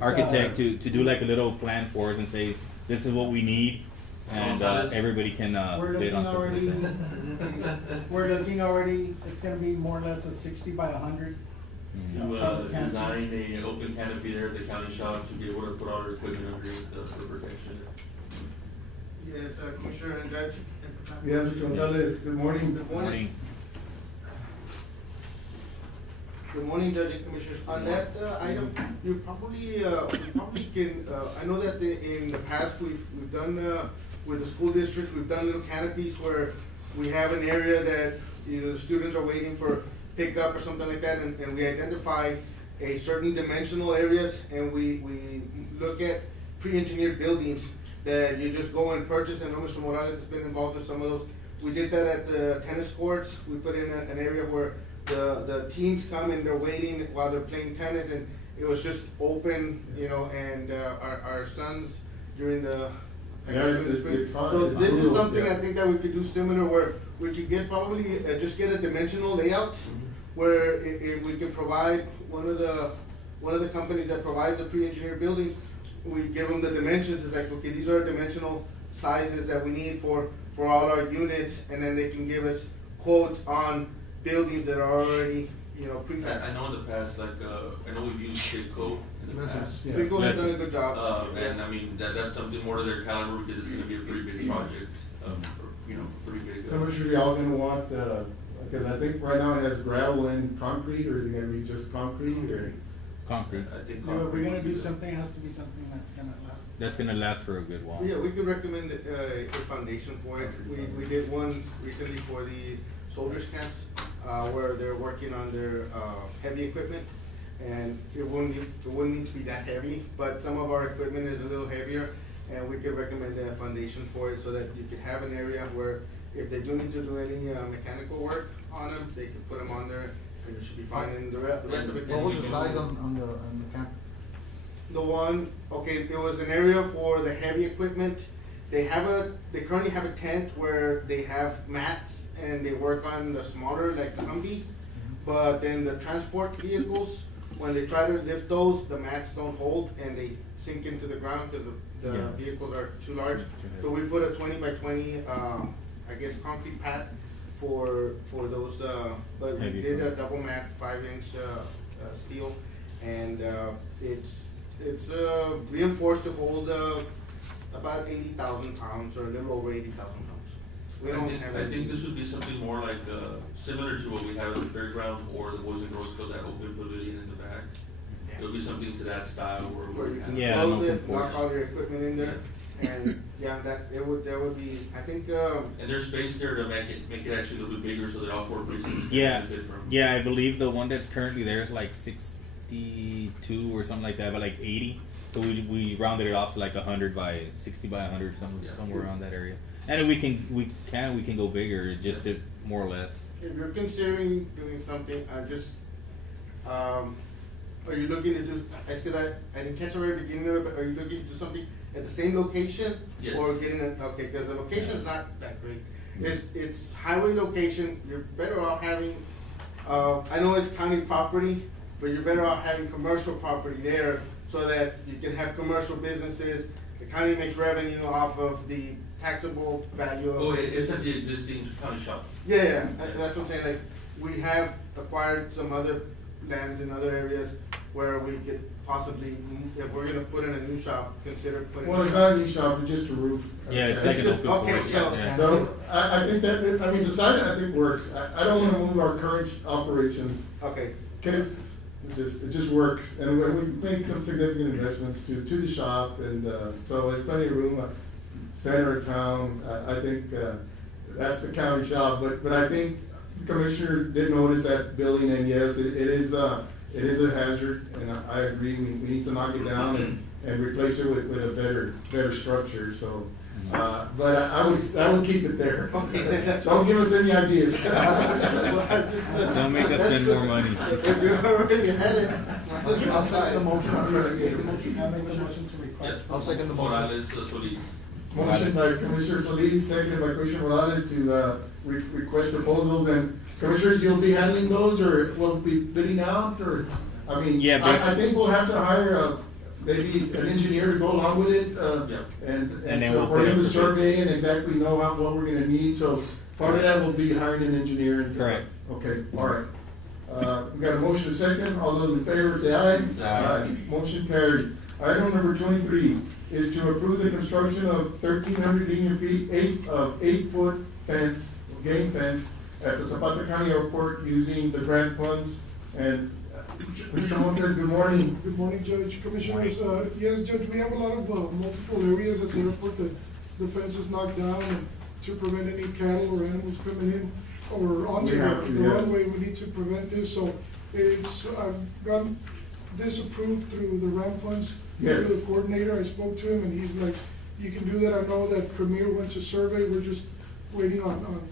architect to do like a little plan for us and say, this is what we need, and everybody can We're bid looking on already, something. we're looking already, it's gonna be more or less a 60 by 100. To design a open canopy there at the county shop to be able to put all our equipment underneath for protection. Yes, Commissioner and Judge. Yes, Mr. Gonzalez, good morning. Good morning. Good morning, Judge and Commissioners. On that item, you probably can, I know that in the past, we've done, with the school district, we've done little canopies where we have an area that either the students are waiting for pickup or something like that, and we identify a certain dimensional areas, and we look at pre-engineered buildings that you just go and purchase. I know Mr. Morales has been involved in some of those. We did that at the tennis courts. We put in an area where the teams come and they're waiting while they're playing tennis, and it was just open, you know, and our sons during the. It's hard. So It's this is brutal, something yeah. I think that we could do similar, where we could get probably, just get a dimensional layout, where if we can provide one of the companies that provide the pre-engineered buildings, we give them the dimensions. It's like, okay, these are dimensional sizes that we need for all our units, and then they can give us quotes on buildings that are already, you know, prefab. I know in the past, like, I know we've used Kidco in the past. Yeah. Rico has done a good job. And I mean, that's something more to their caliber because it's gonna be a pretty big project, you know, pretty big. Commissioner, y'all gonna want, because I think right now it has gravel and concrete, or is it gonna be just concrete, or? Concrete. I think. If we're gonna do something, it has to be something that's gonna last. That's gonna last for a good while. Yeah, we could recommend a foundation for it. We did one recently for the soldiers camps, where they're working on their heavy equipment. And it wouldn't need to be that heavy, but some of our equipment is a little heavier, and we could recommend a foundation for it so that you could have an area where if they do need to do any, mechanical work on them, they can put them on there, and it should be fine, and the rest of it. What was the size on the camp? The one, okay, there was an area for the heavy equipment. They currently have a tent where they have mats and they work on the smaller, like the Humvees. But then the transport vehicles, when they try to lift those, the mats don't hold and they sink into the ground because the vehicles are too large. So we put a 20 by 20, I guess, concrete pad for those, but we did a double mat, 5-inch steel, and it's reinforced to hold about 80,000 pounds or a little over 80,000 pounds. I think this would be something more like similar to what we have at the fairgrounds or the Boys and Girls Club, that open pavilion in the back. It would be something to that style where you can Yeah, close an it, open lock porch. all your equipment in there, and there would be, I think, And there's space there to make it actually a little bit bigger so that all 4 precincts can Yeah, benefit from. yeah, I believe the one that's currently there is like 62 or something like that, but like 80. So we rounded it off to like 100 by 60 by 100, somewhere around that area. And we can go bigger, just it more or less. if you're considering doing something, are you looking to do, because I didn't catch it right at the beginning of it, but are you looking to do something at the same location? Yes. Or getting okay, because the location's not that great. It's highway location, you're better off having, I know it's county property, but you're better off having commercial property there so that you can have commercial businesses. The county makes revenue off of the taxable value of. Oh, it's at the existing county shop. Yeah, that's what I'm saying, like, we have acquired some other lands in other areas where we could possibly, if we're gonna put in a new shop, consider putting. Well, it's not a new shop, it's just a roof. Yeah, it's Okay. like an just- open okay, porch. so- Yeah. So, I think the site, I think, works. I don't wanna move our current operations, Okay, cause it just works. And we made some significant investments to the shop, and, so there's plenty of room, center of town. I think, that's the county shop, but I think the commissioner did notice that building, and yes, it is a hazard, and I agree, we need to knock it down and replace it with a better structure, so. But I would keep it there. Okay, that's. Don't give us any ideas. Don't make us spend more money. If you already had it. I'll second the motion. I make a motion to request. Yes. I'll second the motion. Morales, Solis. Motion by Commissioner Solis, seconded by Commissioner Morales to, request proposals, and Commissioners, you'll be handling those, or will be bidding out, or, I mean, Yeah, I think we'll have to hire maybe an engineer to go along with it, Yeah. And then so we'll for put him it to for survey and exactly know what we're gonna need, so part of that will be hiring an engineer. And- Correct. Okay, all right. We got a motion second, all those in favor say aye. Aye. Motion carried. Item number 23 is to approve the construction of 1,300 linear feet, 8-foot fence, game fence at the Zapata County Airport using the grant funds. And Commissioner Montes, good morning. Good morning, Judge, Commissioners. Yes, Judge, we have a lot of multiple areas at the airport that the fence is knocked down, and to prevent any cattle or animals coming in or onto We have to, the yes. runway, we need to prevent this. So I've gotten this approved through the RAM funds. Yes. Through the coordinator, I spoke to him, and he's like, you can do that. I know that Premier went to survey, we're just waiting on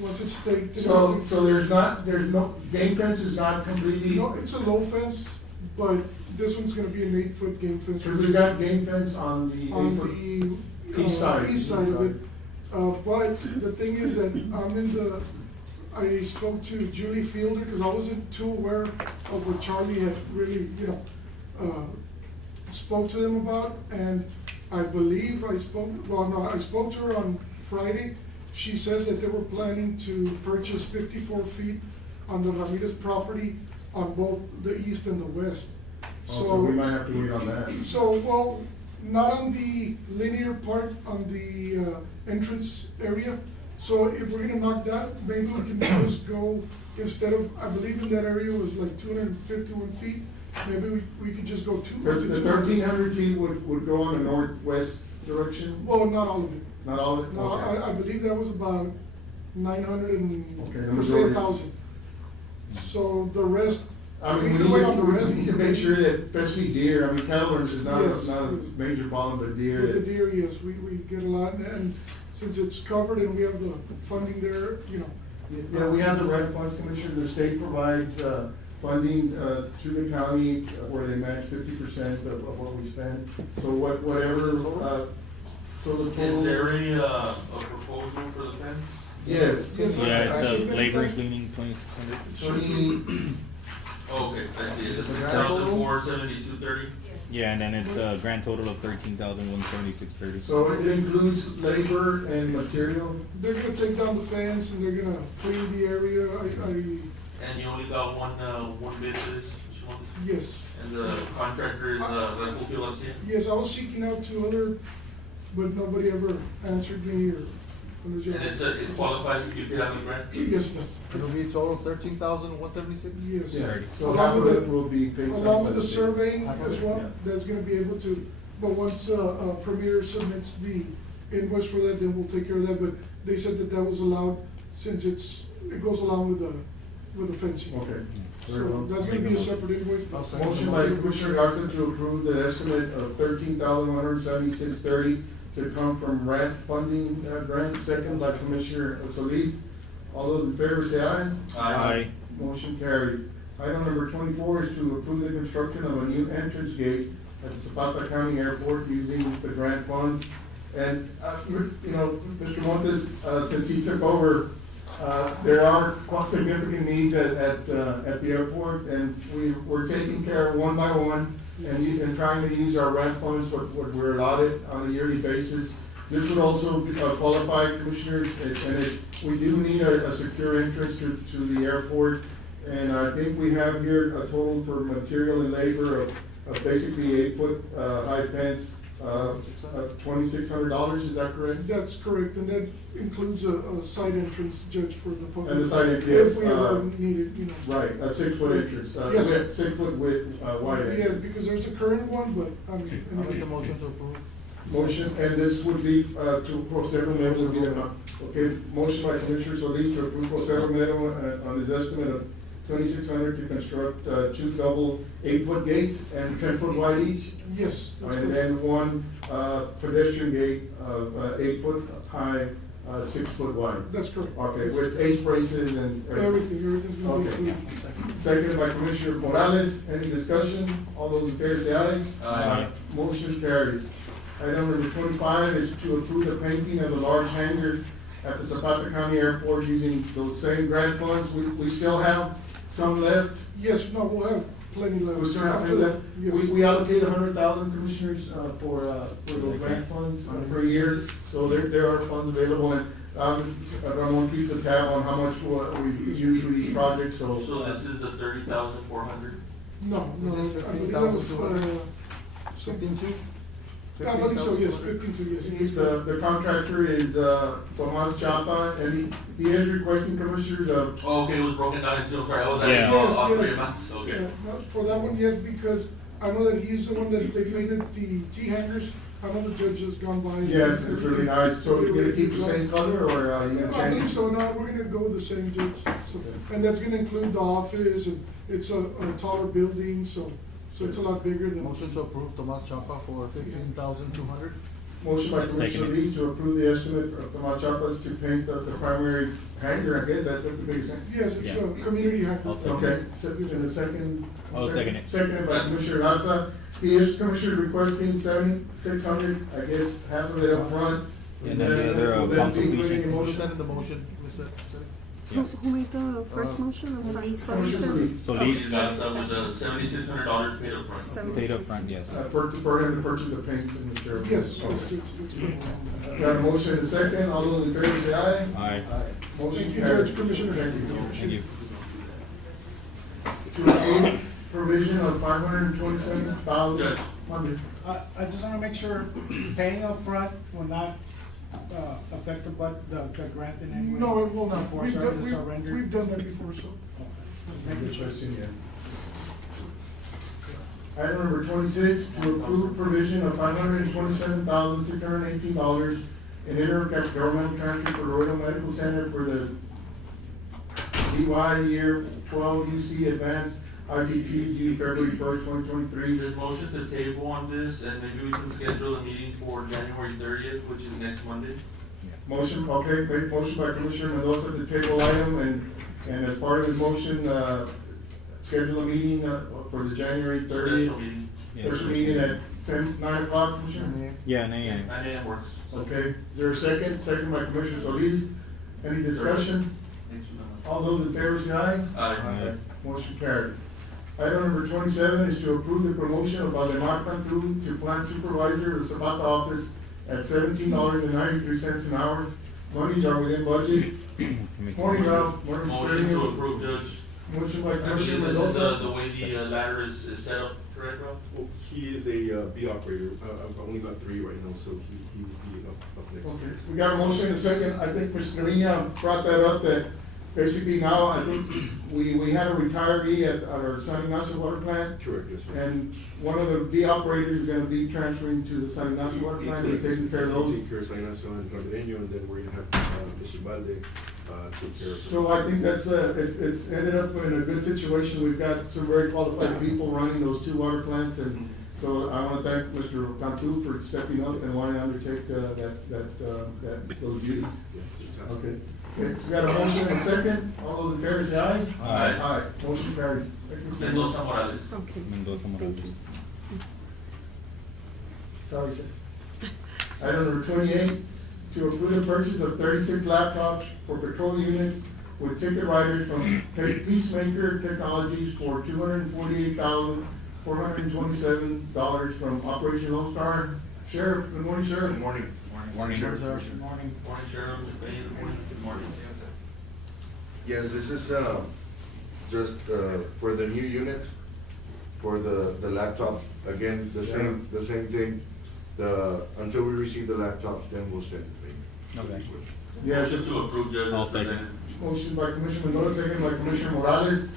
once it's staked. So there's no, game fence is not completely, No, it's a low fence, but this one's gonna be an 8-foot game fence. so we got game fence on the On 8-foot. the East side. east side of it. But the thing is that I spoke to Julie Fielder, because I wasn't too aware of what Charlie had really, spoke to them about. And I believe I spoke to her on Friday. She says that they were planning to purchase 54 feet on the Ramirez property on both the east and the west. So we might have to wait on that. So, well, not on the linear part, on the entrance area. So if we're gonna knock that, maybe we can just go, instead of, I believe in that area was like 251 feet, maybe we could just go The 1,300 feet would go on the northwest direction, Well, not all of it. not all of it? No, Okay. I believe that was about 900 and, Okay, the let's say majority. 1,000. So the rest I We mean, can wait on the we rest. need to make sure that, especially deer, I mean, cattle is not, Yes, not a yes. major problem, but deer. With the deer, yes, we get a lot, and since it's covered and we have the funding there, you know. Yeah, we have the rent funds, Commissioner, the state provides, funding, to the county where they match 50% of what we spend. So whatever, so the total. Is there a proposal for the fence? Yes. Yes, sir. Yeah, it's I see a that labor it- cleaning 2,600. 20, Oh, okay, I see, it's a The six grand thousand total? four seventy-two thirty? Yeah, and then it's a grand total of 13,176.30. so it includes labor and material. They're gonna take down the fence and they're gonna clean the area, And you only got one bid for this, Mr. Montes? yes. And the contractor is, Refugio Garcia? Yes, I was seeking out to other, but nobody ever answered me or. And it qualifies if you bid on the grant? Yes, it does. It'll be a total of 13,176? Yes. Yeah, so Along half of with it the- will be paid. Along by with the state. surveying Half of as it, well, yeah. that's gonna be able to, but once, Premier submits the invoice for that, then we'll take care of that, but they said that that was allowed since it goes along with the fencing. Okay. Very So well. that's gonna be a separate invoice. I'll second. Motion by Commissioner Garza to approve the estimate of 13,176.30 to come from RAT funding, grant, second by Commissioner Solis. All those in favor say aye. Aye. Motion carries. Item number 24 is to approve the construction of a new entrance gate at the Zapata County Airport using the grant funds. And, you know, Mr. Montes, since he took over, there are quite significant needs at the airport, and we're taking care of one by one and trying to use our grant funds, what we're allotted on a yearly basis. This would also qualify commissioners, we do need a secure entrance to the airport. And I think we have here a total for material and labor of basically 8-foot high fence, $2,600, is that correct? That's correct, and that includes a side entrance, Judge, for the public. And the side entrance, If we ever need it, you know. Right, a 6-foot entrance, Yes. 6-foot width, wide Yeah, entrance. because there's a current one, but, I mean. I'll make the motion to approve. Motion, and this would be, to Jose Romero would be the, okay, motion by Commissioner Solis to approve Jose Romero on his estimate of 2,600 to construct, two double 8-foot gates and 10-foot wide each. Yes. that's And correct. then one, pedestrian gate of, 8-foot high, 6-foot wide. That's correct. Okay, with H braces and Everything's gonna be Okay. included. Seconded by Commissioner Morales. Any discussion? All those in favor say aye. Aye. Motion carries. Item number 25 is to approve the painting of the large hangar at the Zapata County Airport using those same grant funds. We still have some left. Yes, no, we'll have plenty left. We still have After to that. Yes. We allocate 100,000 commissioners, for those grant funds per year. So there are funds available, and, Ramon keeps a tab on how much we use for each project, so. So this is the 30,400? No, Is this I believe that was, 15,200? something. 15.2? I believe so, yes, 15 to yes. The contractor is, Tomas Chapa, and he is requesting commissioners of. Oh, okay, it was broken down into, sorry, I was Yeah. adding all Yes, three yes. amounts, okay. Yeah, no, for that one, yes, because I know that he's the one that they painted the T-hangers. I know the judge has gone by. Yes, it's really nice. So you're gonna keep the same color, or you gonna I believe change? so, no, we're gonna go with the same judge. So, and that's gonna include the office, and it's a taller building, so it's a lot bigger than. Motion to approve Tomas Champa for 15,200. Motion by Commissioner Second. Lee to approve the estimate of Tomas Chapa's to paint the primary hangar, I guess, that's the biggest thing. Yes, it's Yeah. a community hacker. I'll second. Okay, in a second. I'll second it. Seconded by Commissioner Garza. The Commissioner requesting 7,600, I guess, half of it up front. And then the other, Will that be completion. including Motion motion? that in the motion, Mr. Who made the first motion? I'm sorry. Commissioner Lee. So Commissioner Lease Garza with the $7,600 paid up front. paid up front, yes. For him to purchase the paints and material. Yes, Okay. it's good. Got a motion and a second, all those in favor say aye. Aye. Motion Thank you, carries. Judge, Commissioner. Thank you. Thank you. To approve provision of $527,000. Judge. I just wanna make sure paying up front will not, affect the grant in any way. No, it will not. Before We've services done, are rendered. we've done that before, so. Good question, yeah. Item number 26, to approve provision of $527,618 in intergovernmental transfer for Royal Medical Center for the DY year 12 UC Advanced IGTG, February 1st, 2023. There's motion to table on this, and maybe we can schedule a meeting for January 30th, which is next Monday. Motion, okay, made motion by Commissioner Mendoza to table item, and as part of his motion, schedule a meeting, for the January 30th. Special meeting. First meeting at 9 o'clock, Commissioner? Yeah, 9 a.m. 9 a.m. works. Okay, is there a second? Second by Commissioner Solis. Any discussion? All those in favor say aye. Aye. Motion carried. Item number 27 is to approve the promotion of Valdemar Cantu to plant supervisor of the Zapata office at $17.93 an hour. Monies are within budget. Morning, Ralph. Morning, Mr. Motion to Trevino. approve, Judge. Motion by I believe Commissioner this is, Mendoza. the way the ladder is set up, correct, Ralph? Well, he is a B operator. I've only got 3 right now, so he will be up next. Okay, we got a motion and a second. I think Mr. Trevino brought that up, that basically now, I think we had a retiree at our San Ignacio water plant. Correct, yes, sir. And one of the B operators is gonna be transferring to the San Ignacio water plant, and taking care of those. Take care of San Ignacio and Camareno, and then we're gonna have, Mr. Balde, take care of. So I think that's, it's ended up in a good situation. We've got some very qualified people running those 2 water plants, and so I wanna thank Mr. Cantu for stepping up and wanting to undertake, those duties. Yeah, just pass it. Okay, we got a motion and a second. All those in favor say aye. Aye. Aye, motion carried. Mendoza Morales. Okay. Mendoza Morales. Sorry, sir. Item number 28, to approve the purchase of 36 laptops for patrol units with ticket writers from Peacemaker Technologies for $248,427 from Operation Lone Star. Sheriff, good morning, sir. Good morning. Morning. Sheriff. Good morning. Morning, Sheriff. Good morning. Yes, this is, just, for the new unit, for the laptops, again, the same thing. Until we receive the laptops, then we'll send it. Okay. Yes, Motion to approve, Judge. I'll as second. presented. motion by Commissioner Mendoza, second by Commissioner Morales.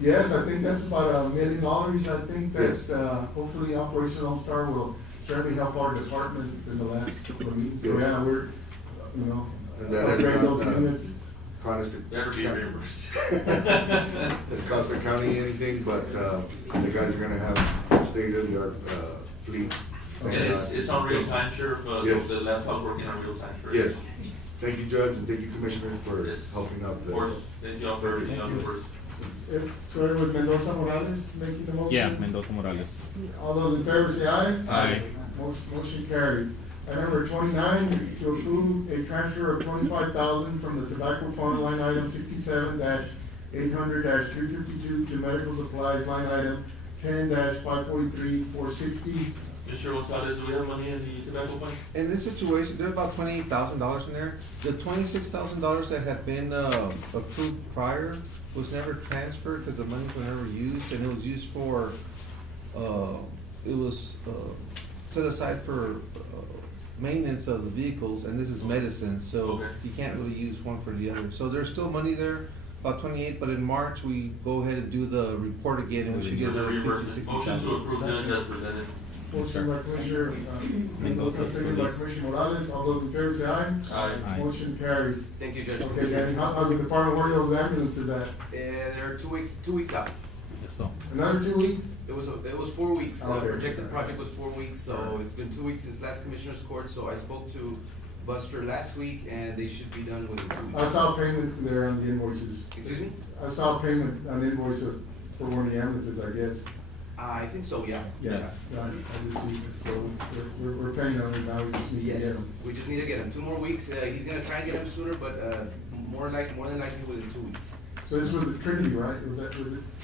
Yes, I think that's about $1 million. I think that's, hopefully Operation Lone Star will certainly help our department in the last couple of meetings. So, Yes. yeah, we're, you know, And that is upgrade not, those units. Honestly. Better be reimbursed. It's cost the county anything, but, the guys are gonna have state-of-the-art, fleet. And it's on real time, Sheriff, Yes. the laptop's working on real time, correct? Yes. Thank you, Judge, and thank you, Commissioners, for Yes. helping out. Of course, thank you all for everything on the first. So it was Mendoza Morales making the motion? Yeah, Mendoza Morales. All those in favor say aye. Aye. Motion carries. Item number 29 is to approve a transfer of $25,000 from the tobacco fund line item 67-800-352 to medical supplies line item 10-543-460. Mr. Gonzalez, do we have money in the tobacco fund? In this situation, there's about $28,000 in there. The $26,000 that had been, approved prior was never transferred because the monies were never used, and it was used for, it was, set aside for, maintenance of the vehicles, and this is medicine, so Okay. you can't really use one for the other. So there's still money there, about 28, but in March, we go ahead and do the report again, and we should get For the another 50, reimbursement. Motion to 60,000. approve, Judge, as presented. Motion by Commissioner Mendoza, second by Commissioner Morales. All those in favor say aye. Aye. Aye. Motion carries. Thank you, Judge. Okay, Danny, how's the department working on the ambulances at? They're 2 weeks out. Yes, so. Another 2 weeks? It was 4 weeks. The Okay. projected project was 4 weeks, so it's been 2 weeks since last Commissioner's Court, so I spoke to Buster last week, and they should be done within 2 weeks. I saw payment there on the invoices. Excuse me? I saw payment on invoice for one of the ambulances, I guess. I think so, yeah. Yes, I did see it. So we're paying on it now, we just need to get Yes, them. we just need to get him 2 more weeks. He's gonna try and get him sooner, but, more than likely within 2 weeks. So this was the Trinity, right? Was it?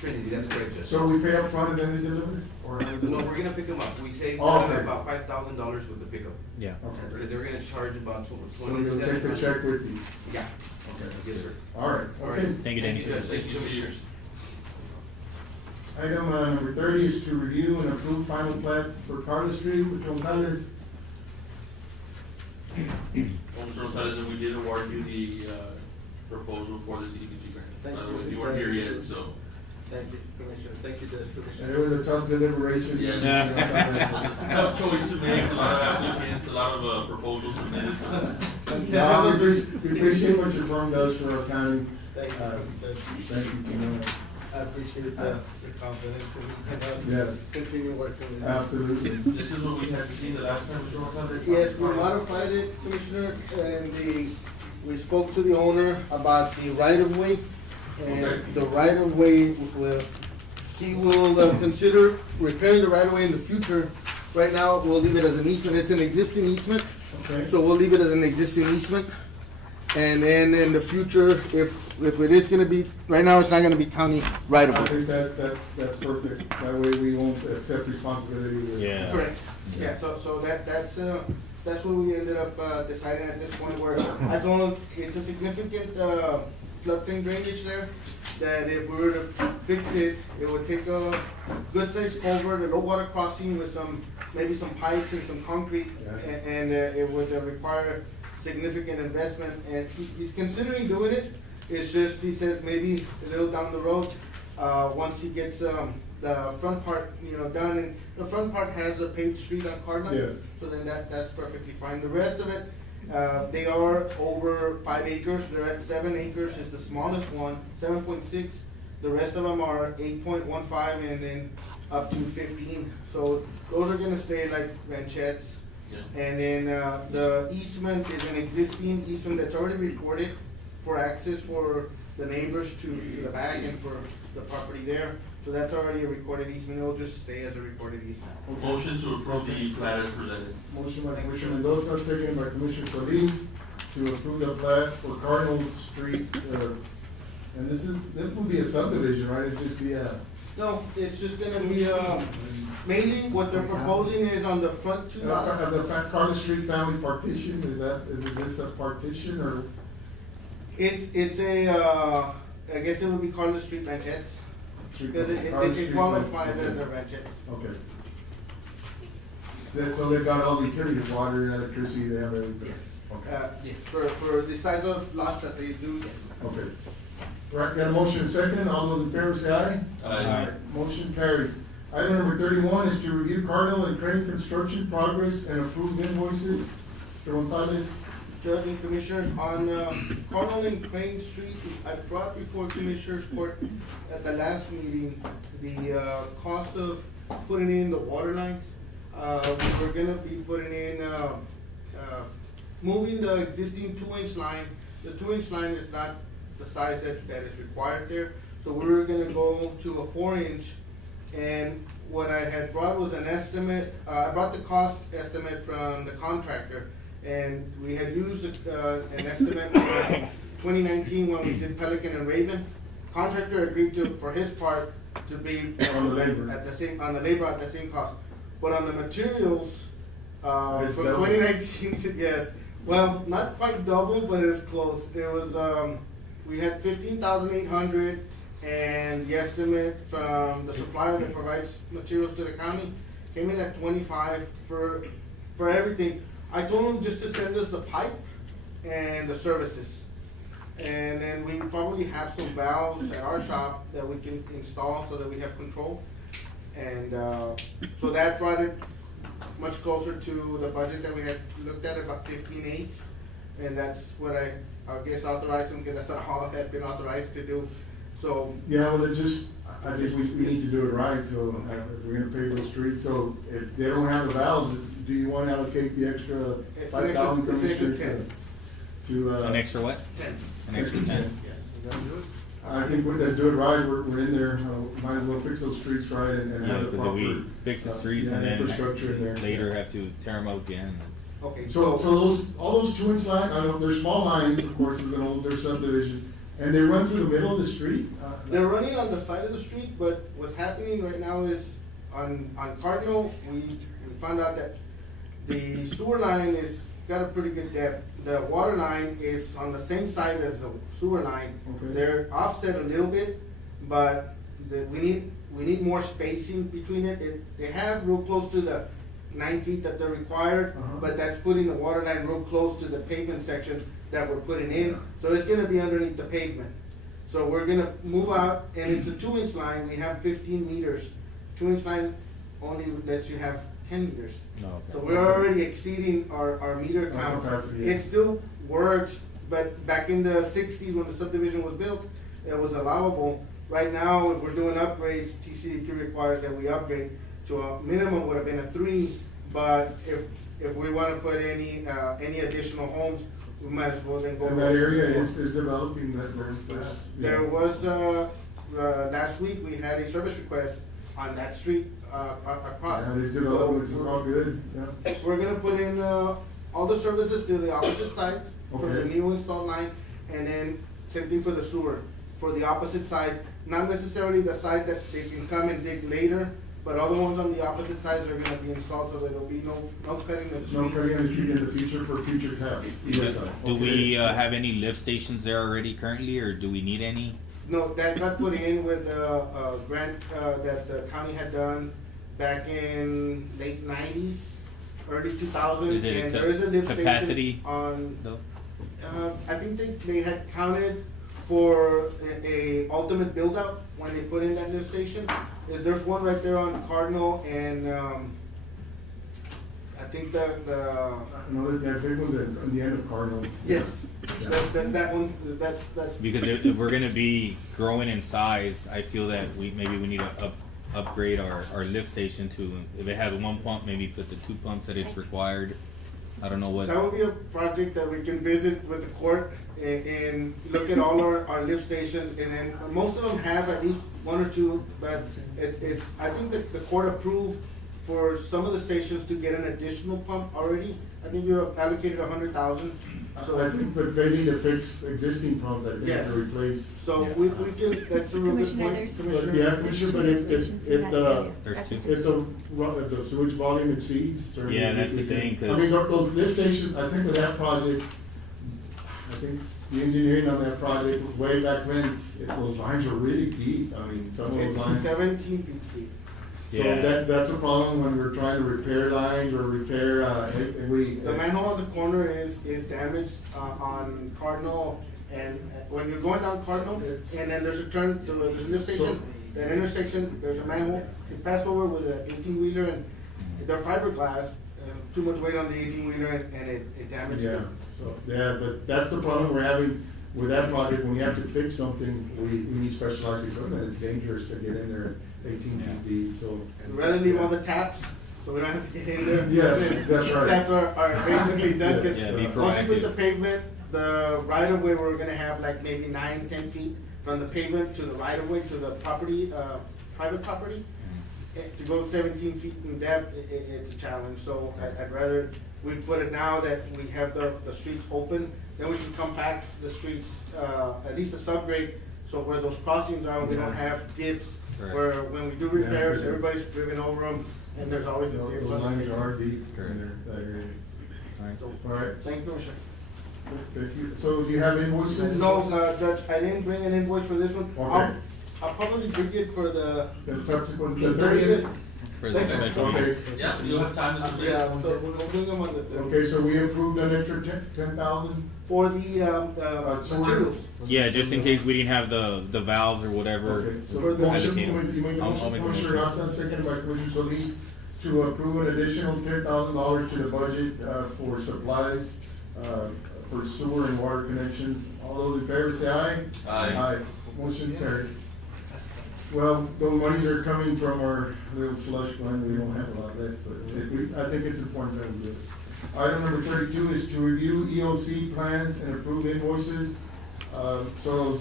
Trinity, that's correct, Judge. So we pay up front and then they deliver? Or how do we do No, it? we're gonna pick him up. We saved Okay. about $5,000 with the pickup. Yeah. Okay. Because they were gonna charge about So you'll 27. take the check with you? Yeah. Okay. Yes, sir. All right, All right. okay. Thank you, Danny. Judge. Thank you, Commissioners. Item number 30 is to review and approve final plat for Carter Street, which Gonzalez. Mr. Gonzalez, and we did award you the, proposal for the CDBG grant. Thank By the way, you. you weren't here yet, so. Thank you, Commissioner. Thank you, Judge, It Commissioner. was a tough deliberation. Yeah. Tough choice to make, a lot of applicants, a lot of, proposals submitted. No, we appreciate what your firm does for our county. Thank you, Judge. Thank you. I appreciate the confidence and us Yes. continue working with you. Absolutely. This is what we had seen the last time, Mr. Gonzalez. Yes, we modified it, Commissioner, and we spoke to the owner about the right-of-way. Okay. And the right-of-way he will consider repairing the right-of-way in the future. Right now, we'll leave it as an easement. It's an existing easement. Okay. So we'll leave it as an existing easement. And then in the future, if it is gonna be, right now, it's not gonna be county I right-of-way. think that's perfect. That way we won't accept responsibility with. Yeah. Correct. Yeah, so that's what we ended up deciding at this point, where I told him it's a significant floodplain drainage there, that if we were to fix it, it would take a good sized culvert, a low water crossing with maybe some pipes and some concrete, Yeah. and it would require significant investment, and he's considering doing it. It's just, he said, maybe a little down the road, once he gets the front part, done, and the front part has a paved street on Cardinal. Yes. So then that's perfectly fine. The rest of it, they are over 5 acres. They're at 7 acres is the smallest one, 7.6. The rest of them are 8.15 and then up to 15. So those are gonna stay like ranchettes. Yeah. And then the easement is an existing easement that's already recorded for access for the neighbors to the back and for the property there. So that's already a recorded easement. It'll just stay as a recorded easement. Motion to approve the plat as presented. Motion by Commissioner Mendoza, second by Commissioner Solis, to approve the plat for Cardinal Street, and this will be a subdivision, right? It'd just be a. No, it's just gonna be, mainly what they're proposing is on the front two lots. Cardinal Street family partition, is this a partition or? It's I guess it would be called the street ranchettes, because they can qualify as a ranchettes. Okay. So they've got all the utilities, water, electricity, they have everything? Yes. Okay. Yes, for the size of lots that they do, yes. Okay. Right, got a motion second, all those in favor say aye. Aye. Motion carries. Item number 31 is to review Cardinal and Crane construction progress and approve invoices. Mr. Gonzalez? Judge and Commissioners, on Cardinal and Crane Street, I brought before Commissioners Court at the last meeting, the cost of putting in the water lines. We're gonna be putting in, moving the existing 2-inch line. The 2-inch line is not the size that is required there, so we were gonna go to a 4-inch. And what I had brought was an estimate, I brought the cost estimate from the contractor, and we had used an estimate from 2019 when we did Pelican and Raven. Contractor agreed to, for his part, to be On the labor. at the same cost. But on the materials, from It's double. 2019 to, yes, well, not quite double, but it was close. It was, we had 15,800, and the estimate from the supplier that provides materials to the county came in at 25 for everything. I told him just to send us the pipe and the services. And then we probably have some valves at our shop that we can install so that we have control. And so that brought it much closer to the budget that we had looked at, about 15.8. And that's what I guess authorized them, because that's what all had been authorized to do. So, Yeah, well, I think we need to do it right, so if we're gonna pave those streets, so if they don't have the valves, do you wanna allocate the extra It's 5,000 an extra Commissioner 10. to, An extra what? 10. An extra 10. I think we're gonna do it right, we're in there, might as well fix those streets right and Yeah, have the because proper. if we fix the streets yeah, and then infrastructure in there. later have to tear them up again, Okay, So all those 2-inch lines, I know, they're small lines, of course, it's an older subdivision, and they run through the middle of the street? they're running on the side of the street, but what's happening right now is on Cardinal, we found out that the sewer line is got a pretty good depth. The water line is on the same side as the sewer line. Okay. They're offset a little bit, but we need more spacing between it. They have real close to the 9 feet that they're required, but that's putting the water line real close to the pavement section that we're putting in. So it's gonna be underneath the pavement. So we're gonna move out, and it's a 2-inch line, we have 15 meters. 2-inch line only lets you have 10 meters. No, okay. So we're already exceeding our meter count. capacity, yeah. It still works, but back in the 60s when the subdivision was built, it was allowable. Right now, if we're doing upgrades, TCEQ requires that we upgrade to a minimum would have been a 3, but if we wanna put any additional homes, we might as well then go. And that area is developing that very fast. There was, last week, we had a service request on that street, across. Yeah, it's developing, which is all good, yeah. We're gonna put in, all the services to the opposite side for the Okay. new installed line, and then same thing for the sewer, for the opposite side. Not necessarily the side that they can come and dig later, but all the ones on the opposite sides are gonna be installed, so there'll be no cutting of the street. No cutting in the street in the future for future taps. Yes, sir. Do we Okay. have any lift stations there already currently, or do we need any? No, that got put in with a grant, that the county had done back in late 90s, early 2000s. Is it And a there is a lift station capacity on, though? I think they had counted for a ultimate build out when they put in that lift station. There's one right there on Cardinal and, I think I know that big one's at the end of Cardinal. yes, that one, that's. Because if we're gonna be growing in size, I feel that maybe we need to upgrade our lift station to, if it has 1 pump, maybe put the 2 pumps that it's required. I don't know what. That would be a project that we can visit with the court and look at all our lift stations, and then most of them have at least 1 or 2, but it's, I think that the court approved for some of the stations to get an additional pump already. I think we allocated 100,000, so. I think, but they need to fix existing pump that they have to Yes. replace. So we can, that's a real good Commissioner, point, there's- Commissioner. Yeah, Commissioner, but if the sewage volume exceeds. certainly Yeah, that's we the can- thing, 'cause- I mean, those lift stations, I think with that project, I think the engineering on that project was way back when, if those lines are really deep, I mean, some of those It's lines. 17 feet deep. So Yeah. that's a problem when we're trying to repair lines or repair, The manhole on the corner is damaged, on Cardinal, and when you're going down Cardinal, and then there's a turn, there's a lift station, that intersection, there's a manhole, it passed over with an 18-wheeler, and they're fiberglass, too much weight on the 18-wheeler, and it damaged Yeah, it. so, yeah, but that's the problem we're having with that project, when we have to fix something, we need specialized equipment, it's dangerous to get in there 18 feet deep, so. We'd rather leave all the taps, so we don't have to get in there. Yes, that's right. Taps are basically done, cause Yeah, be once you put the proactive. pavement, the right of way, we're gonna have like maybe 9-10 feet from the pavement to the right of way to the property, private property. To go 17 feet in depth, it's a challenge, so I'd rather we put it now that we have the streets open, then we can compact the streets, at least a subgrade, so where those crossings are, we don't have dips, Correct. where when we do repairs, Yeah. everybody's driven over them, and there's always a dip. Those lines are deep Correct. in there, that area. Alright. All right, Thank you, Commissioner. thank you. So do you have invoices? No, Judge, I didn't bring an invoice for this one. Okay. I'll probably bring it for the The subsequent, the the 30th. 30th? For the Thank you. special meeting. Okay, Yeah, you'll have time to submit. Yeah, so we'll bring them on the 30th. okay, so we approved an extra 10,000? For the, So materials. Yeah, just in case we didn't have the valves or whatever. Okay, so For the- motion, you Allocated. make a I'll motion, make a Commissioner motion. Garza, second by Commissioner Solis, to approve an additional $10,000 to the budget, for supplies, for sewer and water connections. All those in favor say aye. Aye. Motion carried. Well, those monies are coming from our little slush fund, we don't have a lot left, but I think it's important that we do it. Item number 32 is to review EOC plans and approve invoices. So,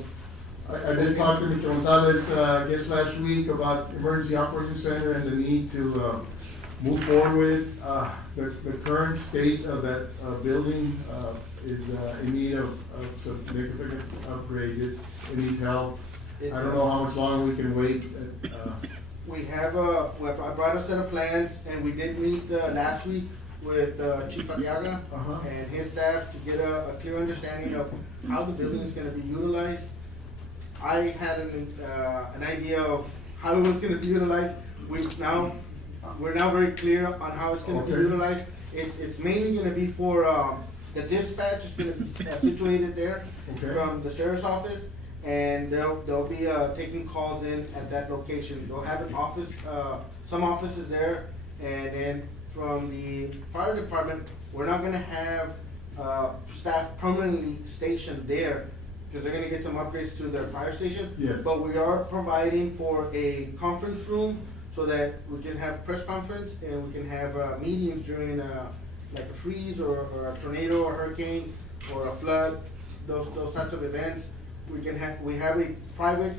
I did talk to Mr. Gonzalez, I guess last week about Emergency Operations Center and the need to, move forward with. The current state of that, building, is, in need of some significant upgrade. It needs help. I don't know how much longer we can wait. We have I brought a set of plans, and we did meet, last week with, Chief Aliaga Uh-huh. and his staff to get a clear understanding of how the building is gonna be utilized. I had an idea of how it was gonna be utilized. We're now very clear on how it's gonna be Okay. utilized. It's mainly gonna be for, the dispatch is gonna be situated there Okay. from the sheriff's office, and they'll be, taking calls in at that location. They'll have an office, some offices there, and then from the fire department, we're not gonna have, staff permanently stationed there. because they're gonna get some upgrades to their fire station. Yes. But we are providing for a conference room so that we can have press conference and we can have, meetings during, like a freeze or a tornado or hurricane or a flood, those types of events. We have a private,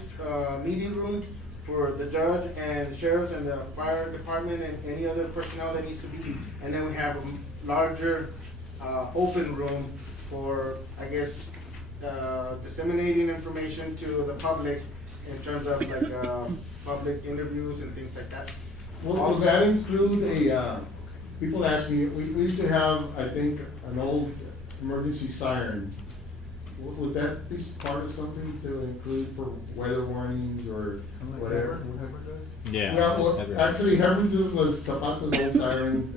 meeting room for the judge and the sheriffs and the fire department and any other personnel that needs to be. And then we have a larger, open room for, I guess, disseminating information to the public in terms of like, public interviews and things like that. Will that include people ask me, we used to have, I think, an old emergency siren. Would that be part of something to include for weather warnings or whatever? Yeah. Well, actually, Herman's was Zapata's old siren,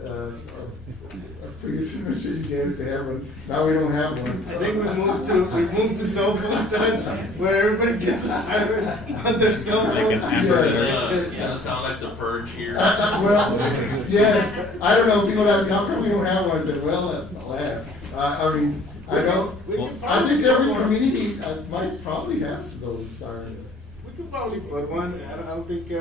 previously, I'm sure you gave it to everyone, now we don't have one. I think we moved to cell phones, Judge, where everybody gets a siren on their cell Like an phone. Amber It doesn't sound like the purge here. Well, yes, I don't know, people that, how come we don't have one, I said, well, at last, I mean, I know, I think every community might probably has those sirens. We could probably put one, I don't think,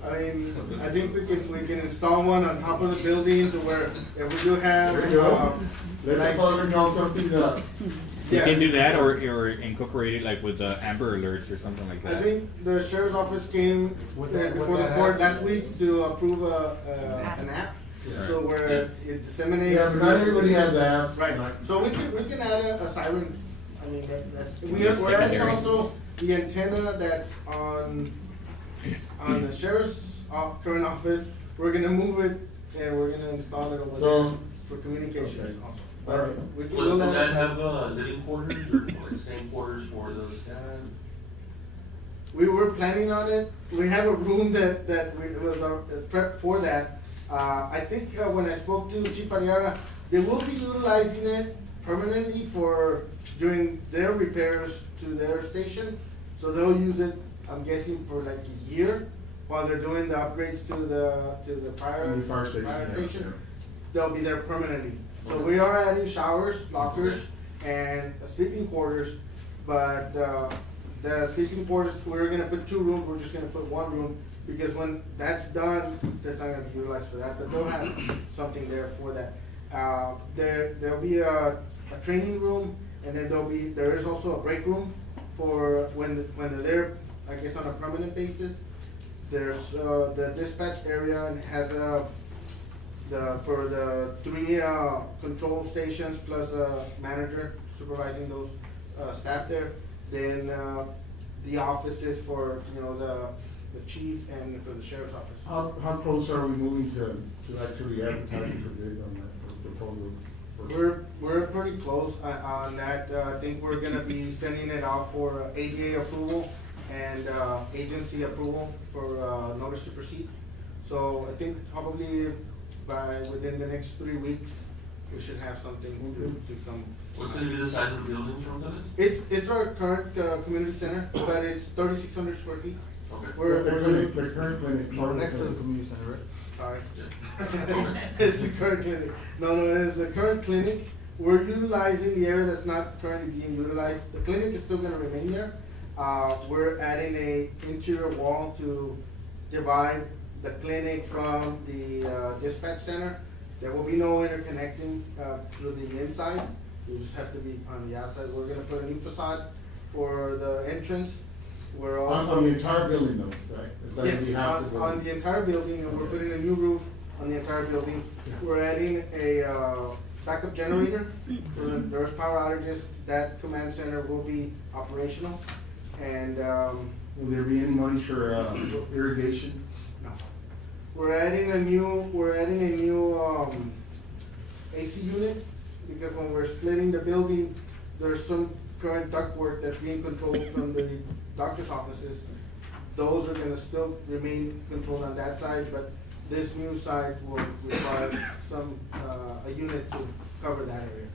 I think we can install one on top of the building to where if we do have. There you go. Let the public know something, You can do that or incorporate it like with the Amber Alerts or something like that. I think the sheriff's office came Would before the that court happen? last week to approve an app. So where it disseminates. Yeah, but not everybody has apps. Right, so we can add a siren, I mean, we're adding also the antenna that's on the sheriff's current office. We're gonna move it and we're gonna install it over there for communications also. But we can do Would that. that have, living quarters or like same quarters for the staff? We were planning on it. We have a room that was prep for that. I think when I spoke to Chief Arriaga, they will be utilizing it permanently during their repairs to their station. So they'll use it, I'm guessing, for like a year while they're doing the upgrades to the fire station. They'll be there permanently. So we are adding showers, lockers, and sleeping quarters, but the sleeping quarters, we're gonna put 2 rooms, we're just gonna put 1 room, because when that's done, that's not gonna be utilized for that, but they'll have something there for that. There'll be a training room, and then there is also a break room for when they're there, I guess on a permanent basis. There's the dispatch area and has for the 3 control stations plus a manager supervising those staff there. Then the offices for the chief and for the sheriff's office. How close are we moving to actually advertising for bids on that, for proposals? We're pretty close on that. I think we're gonna be sending it out for ADA approval and agency approval for notice to proceed. So I think probably within the next 3 weeks, we should have something to come. What's gonna be the size of the building from this? It's our current community center, but it's 3,600 square feet. Okay. The current clinic. Next to the community center, right? Sorry. Okay. It's the current clinic. No, it's the current clinic. We're utilizing the area that's not currently being utilized. The clinic is still gonna remain there. We're adding a interior wall to divide the clinic from the dispatch center. There will be no interconnecting through the inside. You just have to be on the outside. We're gonna put a new facade for the entrance. We're also On the entire building though, right? It's like we yes, have to on the entire building, and we're putting a new roof on the entire building. We're adding a backup generator, so that there's power outages, that command center will be operational. And Will there be any money for irrigation? no. We're adding a new AC unit, because when we're splitting the building, there's some current ductwork that's being controlled from the doctor's offices. Those are gonna still remain controlled on that side, but this new side will require a unit to cover that area.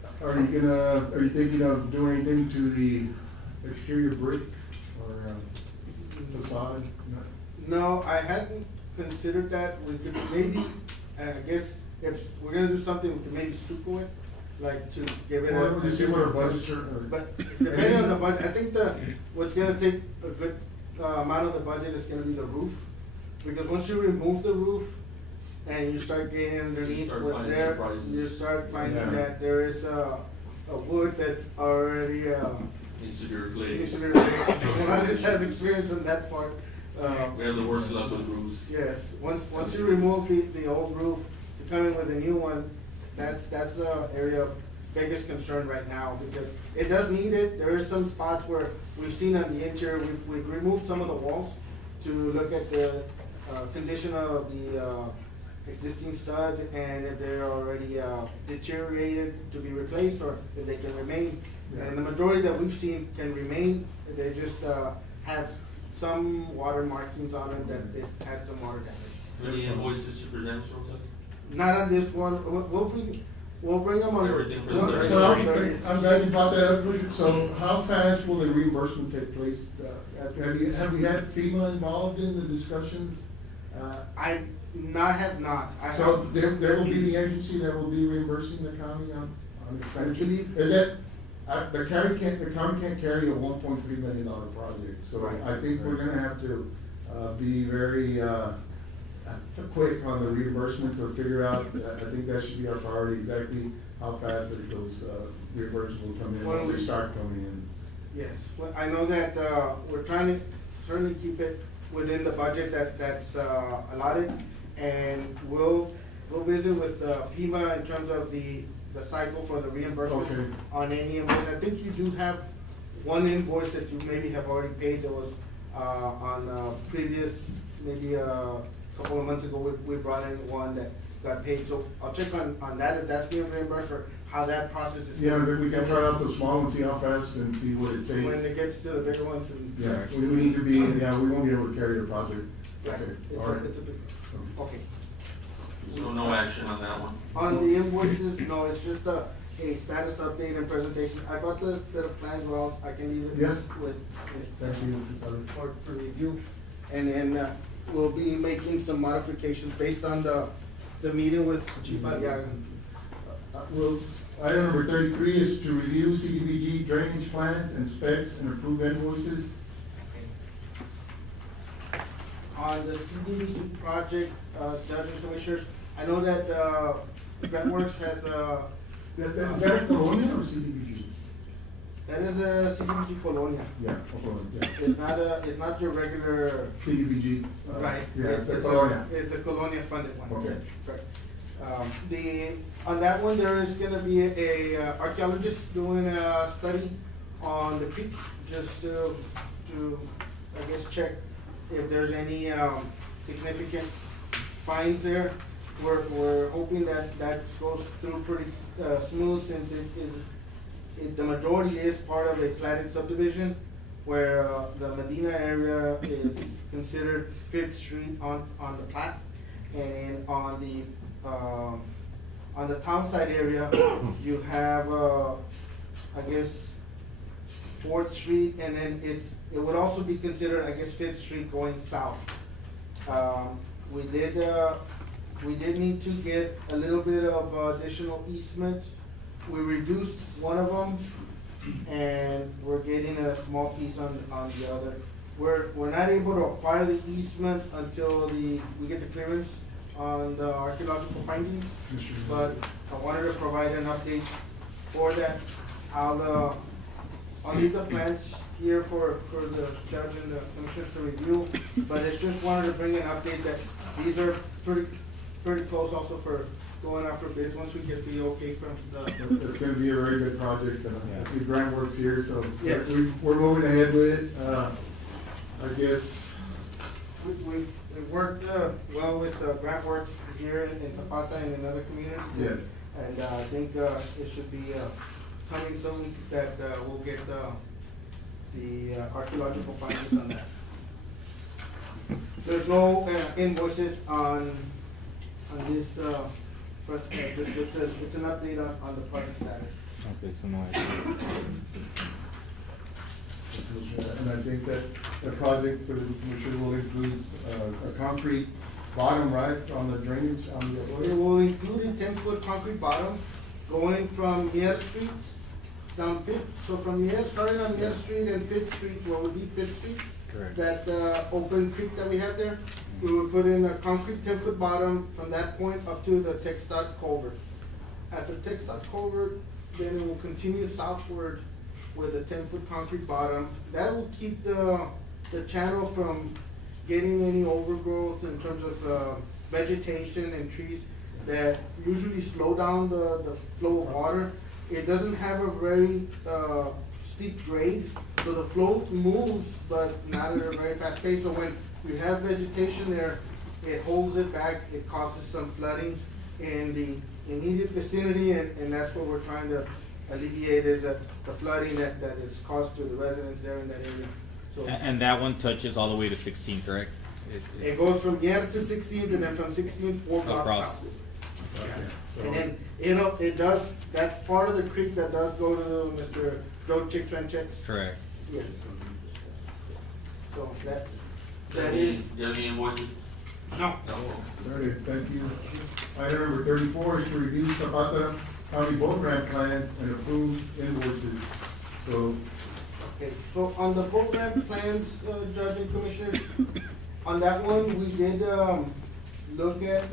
Are you thinking of doing anything to the exterior brick or facade? No, I hadn't considered that. We could maybe, I guess, if we're gonna do something, we could maybe stucco it. like to give it a. Well, you see what our budgets are. But depending on the budget, I think what's gonna take a good amount of the budget is gonna be the roof. Because once you remove the roof and you start getting underneath start what's finding there, surprises. you start finding Yeah. that there is a wood that's already, Needs to be replaced. needs to be replaced. And I just has experience in that part. We have the worst luck with roofs. Yes, once you remove the old roof to come in with a new one, that's the area of biggest concern right now, because it does need it. There is some spots where we've seen on the interior, we've removed some of the walls to look at the condition of the existing studs, and if they're already deteriorated to be replaced, or if they can remain. And the majority that we've seen can remain. They just have some water markings on it that they've had some water damage. Any invoices to present, Mr. Gonzalez? Not on this one. We'll bring them on. Everything for the Well, regular Well, rate. I'm glad you brought that up. So how fast will the reimbursement take place? Have we had FEMA involved in the discussions? I have not. So there will be the agency that will be reimbursing the county on expenditure? believe- Is that, the county can't carry a $1.3 million project, so Right. I think we're gonna have to, be very, quick on the reimbursements or figure out, I think that should be our priority, exactly how fast those, reimbursements will come in, once they start coming in. Yes, well, I know that, we're trying to certainly keep it within the budget that's allotted, and we'll visit with FEMA in terms of the cycle for the reimbursement Okay. on any invoice. I think you do have one invoice that you maybe have already paid that was on previous, maybe a couple of months ago, we brought in one that got paid, so I'll check on that, if that's being reimbursed, or how that process is. Yeah, then we can try out the small and see how fast and see what it takes. When it gets to the bigger ones and. Yeah, we need to be, yeah, we won't be able to carry the project. Right. Okay, It's all right. it's a big, okay. So no action on that one? On the invoices, no, it's just a status update and presentation. I brought the set of plans, well, I can leave it Yes. with. Thank you, Mr. Gonzalez. For review, and then, we'll be making some modifications based on the meeting with Chief Aliaga. Well, item number 33 is to review CDBG drainage plans and specs and approve invoices. On the CDBG project, Judge and Commissioners, I know that, GrantWorks has a. Is that a Colonia or CDBG? That is a CDBG Colonia. Yeah, Colonia, yeah. It's not your regular. CDBG. Right. Yeah, it's the Colonia. It's the Colonia funded one. Okay. Correct. On that one, there is gonna be a archaeologist doing a study on the creek, just to, I guess, check if there's any, significant finds there. We're hoping that goes through pretty, smooth, since the majority is part of a platted subdivision, where, the Medina area is considered Fifth Street on the plat. And on the townside area, you have, I guess, Fourth Street, and then it would also be considered, I guess, Fifth Street going south. We did need to get a little bit of additional easements. We reduced one of them, and we're getting a small piece on the other. We're not able to acquire the easements until we get the clearance on the archaeological findings, but I wanted to provide an update for that. I'll leave the plans here for the judge and the commissioners to review, but it's just wanted to bring an update that these are pretty close also for going out for bids, once we get the okay from the. It's gonna be a very good project, and I see GrantWorks here, so Yes. we're moving ahead with it. I guess, We've worked, well with GrantWorks here in Zapata and in other communities. yes. And, I think, it should be, coming soon that, we'll get, the archaeological findings on that. There's no, invoices on this, but, it's an update on the project status. Okay, so no action. And I think that the project for the commission will include, a concrete bottom, right, on the drainage, on the. It will include a 10-foot concrete bottom going from Mier Street down Fifth, so from Mier, starting on Mier Street and Fifth Street, what would be Fifth Street? Correct. That, open creek that we have there, we would put in a concrete 10-foot bottom from that point up to the TxDOT culvert. At the TxDOT culvert, then it will continue southward with a 10-foot concrete bottom. That will keep the channel from getting any overgrowth in terms of, vegetation and trees that usually slow down the flow of water. It doesn't have a very, steep grade, so the flow moves, but not at a very fast pace. So when you have vegetation there, it holds it back, it causes some flooding in the immediate vicinity, and that's what we're trying to alleviate, is the flooding that is caused to the residents there in that area. So And that one touches all the way to 16, correct? it goes from Yamp to 16th, and then from 16th, 4 blocks Across. south. Yeah. And then, it does, that's part of the creek that does go to Mr. Joe Chick Trenchett's. Correct. Yes. So that Do you have any invoices? No. Alright, thank you. Item number 34 is to review Zapata County boat ramp plans and approve invoices. So, Okay, so on the boat ramp plans, Judge and Commissioners, on that one, we did, look at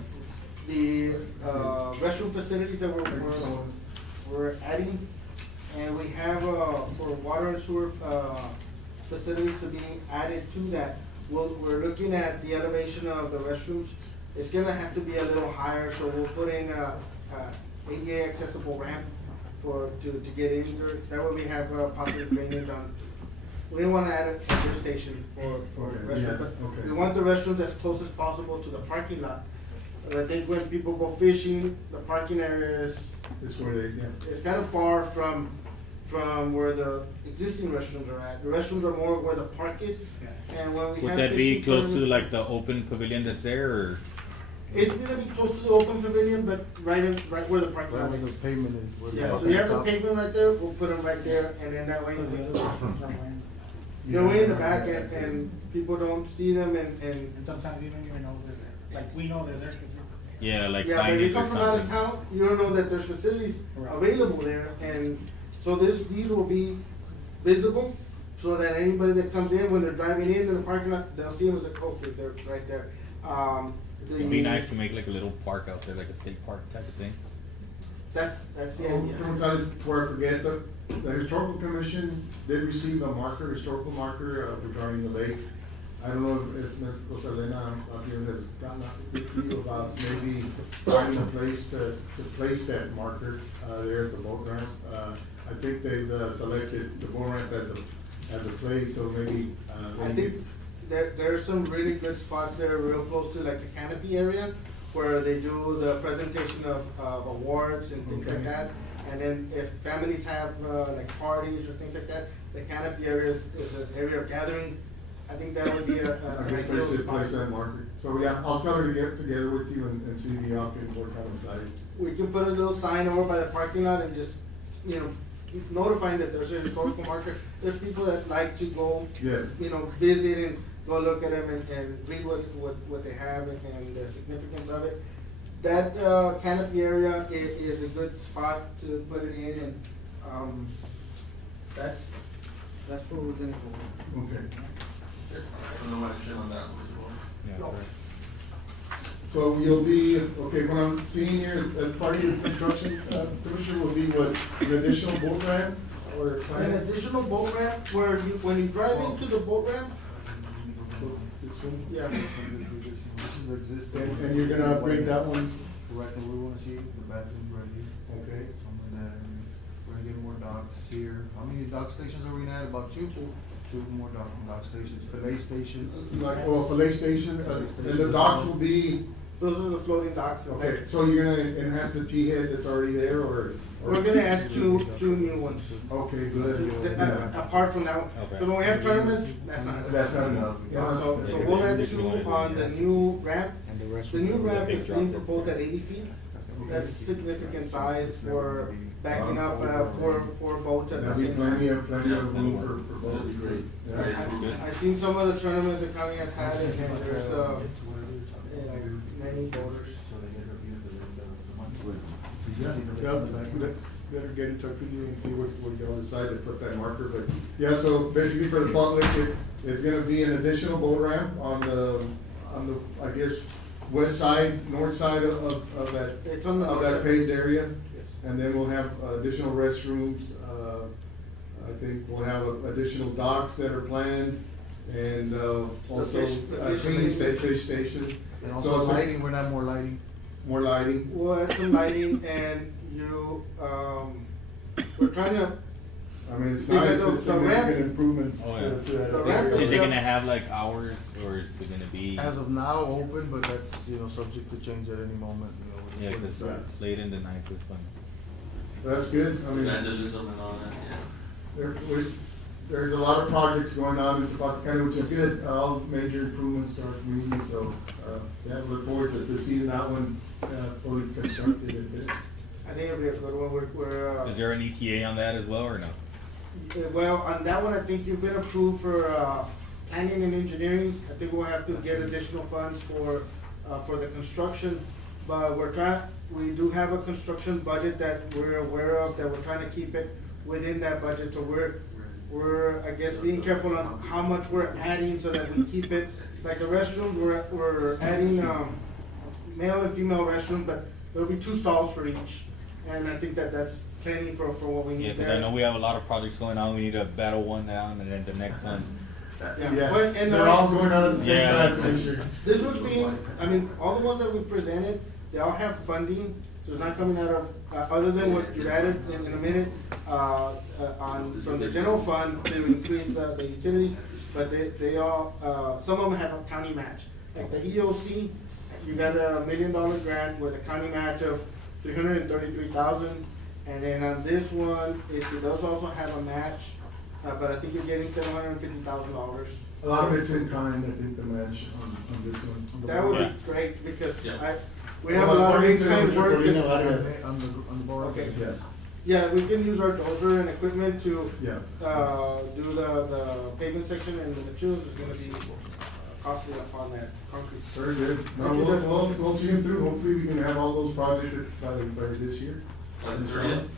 the, restroom facilities that we're adding. And we have, for water and sewer, facilities to be added to that. We're looking at the elevation of the restrooms. It's gonna have to be a little higher, so we'll put in a ADA accessible ramp to get in there. That way we have, positive drainage on. We don't wanna add a lift station for Okay, yes, restrooms, but okay. we want the restrooms as close as possible to the parking lot. And I think when people go fishing, the parking area is this where they, yeah. it's kind of far from where the existing restrooms are at. The restrooms are more where the park is, and when we Would have that be fishing close to tournaments- like the open pavilion that's there, or? It's gonna be close to the open pavilion, but right where the parking Right lot where the is. pavement is. where the Yeah, so parking you have the lot. pavement right there, we'll put them right there, and then that way. Because the other restrooms are way, They're way in the back, and people don't see them, and. and sometimes you don't even know they're there. Like, we know they're there because Yeah, like Yeah, but if you signage or come from out of something. town, you don't know that there's facilities Right. available there, and so these will be visible, so that anybody that comes in, when they're driving into the parking lot, they'll see them as a, okay, they're right there. It'd be nice to make like a little park out there, like a state park type of thing. That's the Oh, idea. Gonzalez, before I forget, the historical commission did receive a historical marker regarding the lake. I don't know if Ms. Rosalena has gotten up with you about maybe finding a place to place that marker, there at the boat ramp. I think they've, selected the boat ramp as the place, so maybe, I think there's some really good spots there, real close to like the canopy area, where they do the presentation of awards and things like Okay. that. And then if families have, like parties or things like that, the canopy area is an area of gathering. I think that would be a I think ideal they should place spot. that marker. So, yeah, I'll tell her to get together with you and see if y'all can work on the site. We can put a little sign over by the parking lot and just, notifying that there's a historical marker. There's people that like to go, Yes. visit and go look at them and read what they have and the significance of it. That, canopy area is a good spot to put it in, and, that's where we're gonna go. Okay. No action on that one. No. So you'll be, okay, what I'm seeing here is, as part of your construction, Commissioner, will be what, an additional boat ramp or An plan? additional boat ramp where when you drive into the boat ramp, So, this one? yeah, This is the existing. And you're gonna upgrade that one? Correct, and we wanna see the bathrooms right here. Okay. Something that, we're gonna get more docks here. How many dock stations are we gonna add? About two more dock stations, fillet stations. Like, well, fillet station, and the docks will be, those are the floating docks. okay, so you're gonna enhance the T-head that's already there, or? We're gonna add two new ones. Okay, good. Yeah. Apart from that one, Okay. because when we have tournaments, that's not enough. That's not enough. Yeah, so we'll add two on the new ramp. And the rest The will new be ramp big is drop being in. proposed at 80 feet. That's significant size for backing up, four boats at the There'll be same plenty time. of room for both. Yeah. I've seen some of the tournaments the county has had, and there's, many boaters. Yeah, better get in touch with you and see what y'all decide to put that marker, but, yeah, so basically for the public, it's gonna be an additional boat ramp on the, I guess, west side, north side of that, It's on the of north that side. paved area. And then we'll have additional restrooms, I think we'll have additional docks that are planned, and, also a cleaning fish station. And So also it's a- lighting, we're not more lighting. More lighting. We'll add some lighting and we're trying to, I mean, it's Because nice, of it's the ramp- significant improvements Oh, yeah. to that The ramp area. Is it gonna have like hours, or is it gonna be? As of now, open, but that's, subject to change at any moment, Yeah, when it cause starts. it's late in the night this one. That's good, I mean, Vandalism and all that, yeah. there's a lot of projects going on in Zapata County, which is good, all major improvements to our community, so, yeah, look forward to seeing that one, fully constructed. I think it'll be a good one, we're, Is there an ETA on that as well, or no? well, on that one, I think you've been approved for, planning and engineering. I think we'll have to get additional funds for the construction, but we do have a construction budget that we're aware of, that we're trying to keep it within that budget, so we're, I guess, being careful on how much we're adding so that we keep it, like the restrooms, we're adding, male and female restrooms, but there'll be 2 stalls for each, and I think that's plenty for what we need Yeah, there. cause I know we have a lot of projects going on, we need to battle one down, and then the next one. Yeah, but, and, they're all going on at the same Yeah, time, that's- Commissioner. this was being, I mean, all the ones that we presented, they all have funding, so it's not coming out of, other than what you added in a minute, from the general fund to increase the utilities, but they all, some of them have a county match. Like the EOC, you got $1 million grant with a county match of $333,000, and then on this one, it does also have a match, but I think you're getting $750,000. A lot of it's in kind, I think, the match on this one. That would Yeah. be great, because Yeah. we have a lot of in-kind work. On On the board. Okay. Yes, Yeah, we can use our dozer and equipment to, yeah. do the pavement section, and the materials is gonna be costly upon that concrete. Very good. No, Thank you, Judge. we'll see them through. Hopefully we can have all those projects by this year. By the 30th?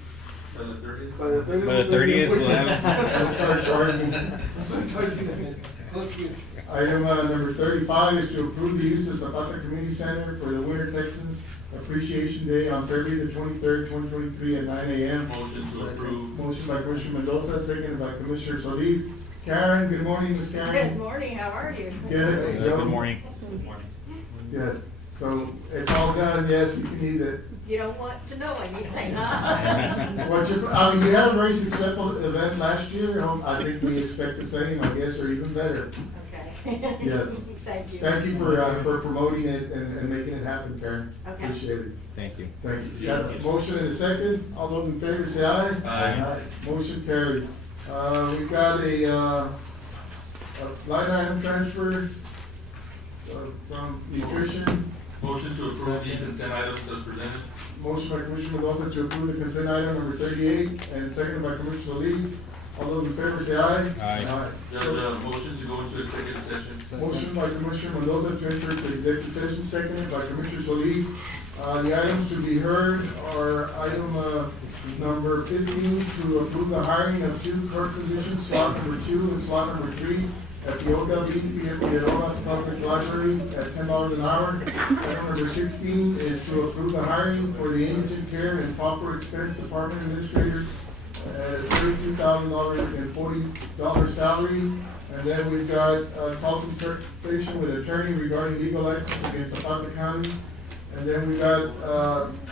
By the 30th? By the 30th. By the 30th, we'll have We'll start charging. Item number 35 is to approve the use of Zapata Community Center for the Winter Texan Appreciation Day on February the 23rd, 2023 at 9 a.m. Motion to approve. Motion by Commissioner Mendoza, seconded by Commissioner Solis. Karen, good morning, Ms. Karen. Good morning, how are you? Good. Good morning. Yes, so it's all done, yes, you can use it. You don't want to know anything, huh? We had a very successful event last year, I think we expect the same, I guess, or even better. Okay. Yes. Thank you. Thank you for promoting it and making it happen, Karen. Okay. Appreciate it. Thank you. Thank you. Got a motion and a second, all those in favor say aye. Aye. Motion carried. We've got a line item transfer from nutrition. Motion to approve the consent items as presented. Motion by Commissioner Mendoza to approve the consent item number 38, and seconded by Commissioner Solis. All those in favor say aye. Aye. Judge, motion to go into executive session. Motion by Commissioner Mendoza to enter into executive session, seconded by Commissioner Solis. The items to be heard are item number 15, to approve the hiring of 2 clerk positions, slot number 2 and slot number 3, at the OW Figueroa Public Library at $10 an hour. Item number 16 is to approve the hiring for the indigent care and pauper expense department administrator at $32,000 and $40 salary. And then we've got consultation with attorney regarding legal actions against Zapata County. And then we got,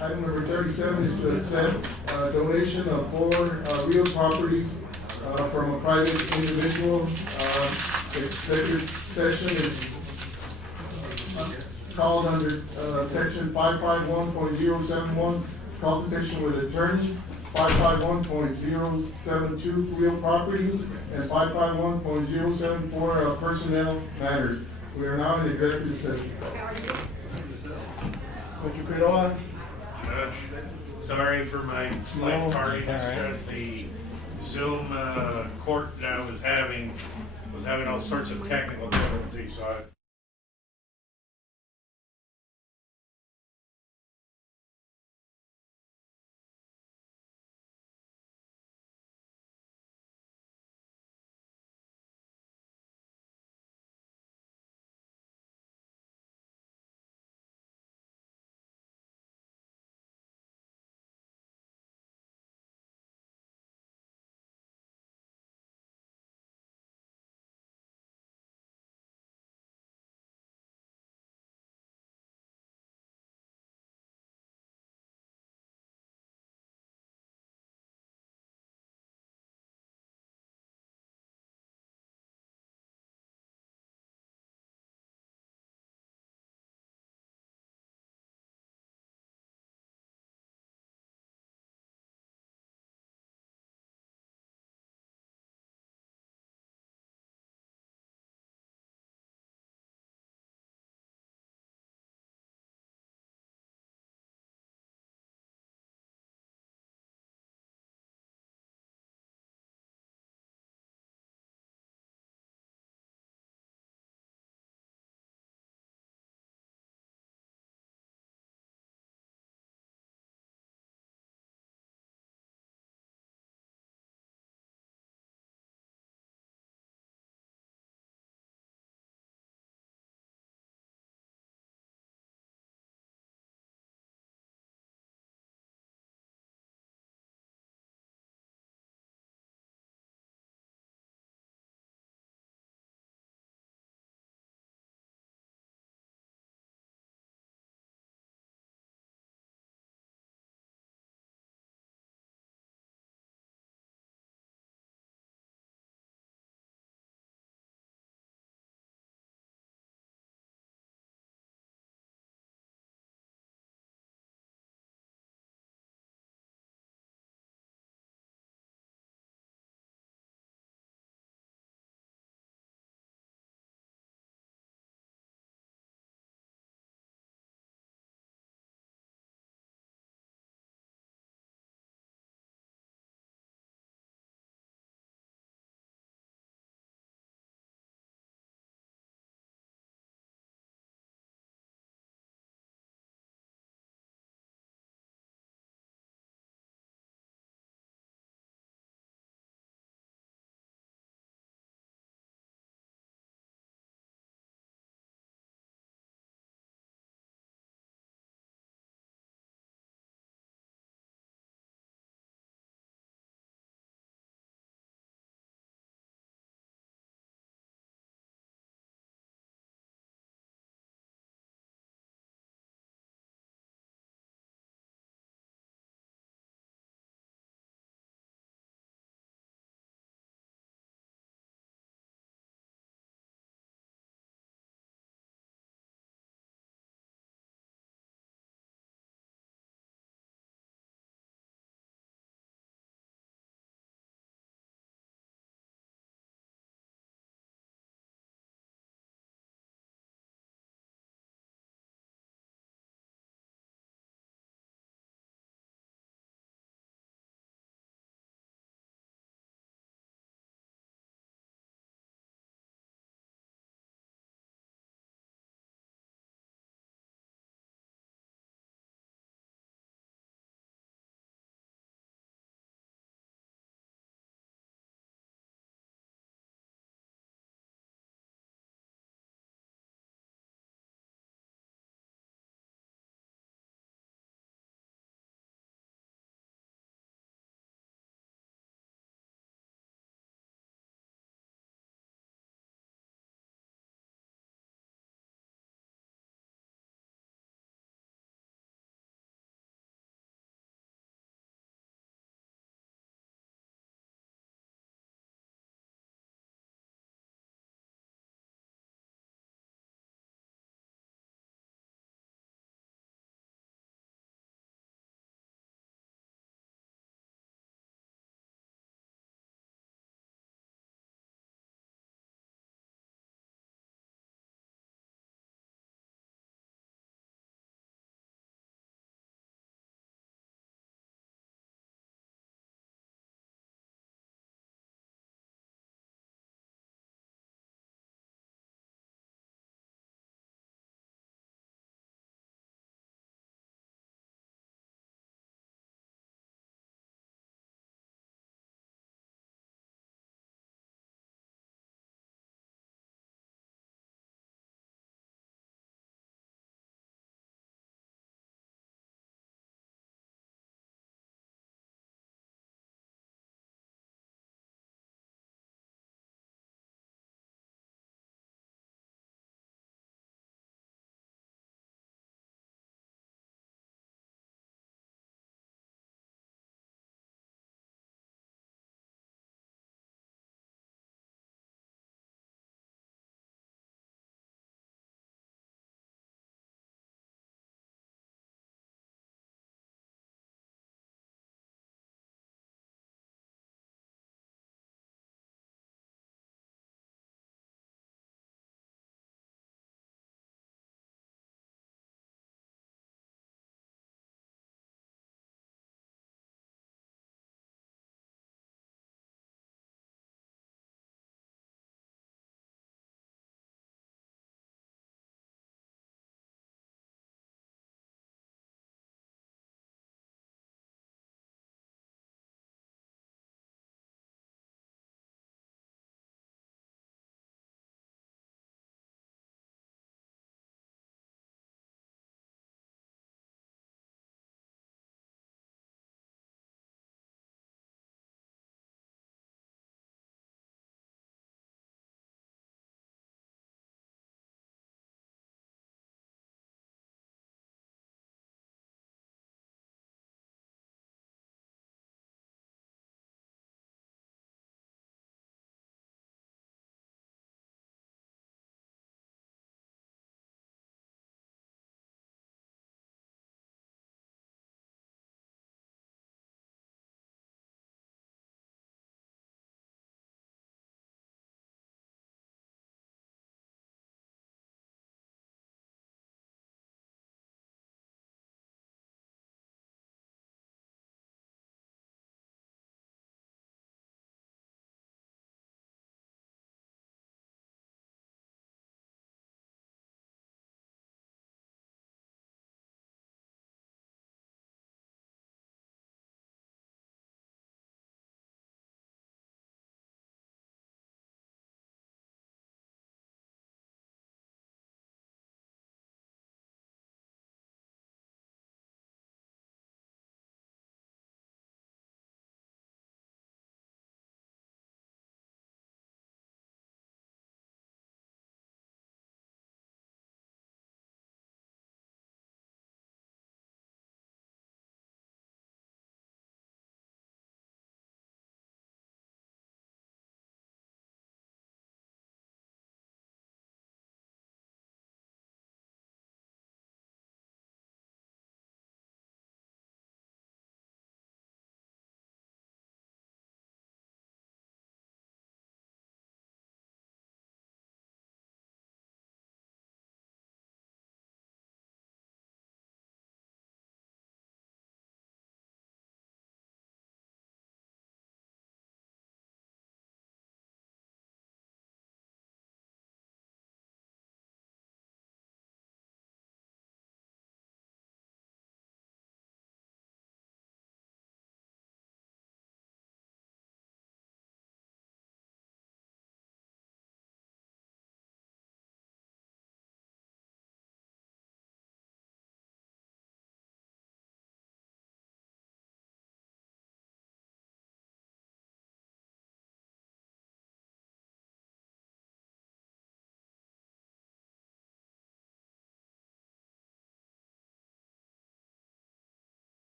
item number 37 is to accept donation of 4 real properties from a private individual. Executive session is called under section 551.071, consultation with attorney, 551.072 real property, and 551.074 personnel matters. We are now in executive session. Mr. Figueroa? Judge, sorry for my slight tardiness, Judge. The Zoom court that I was having all sorts of technical difficulties, so I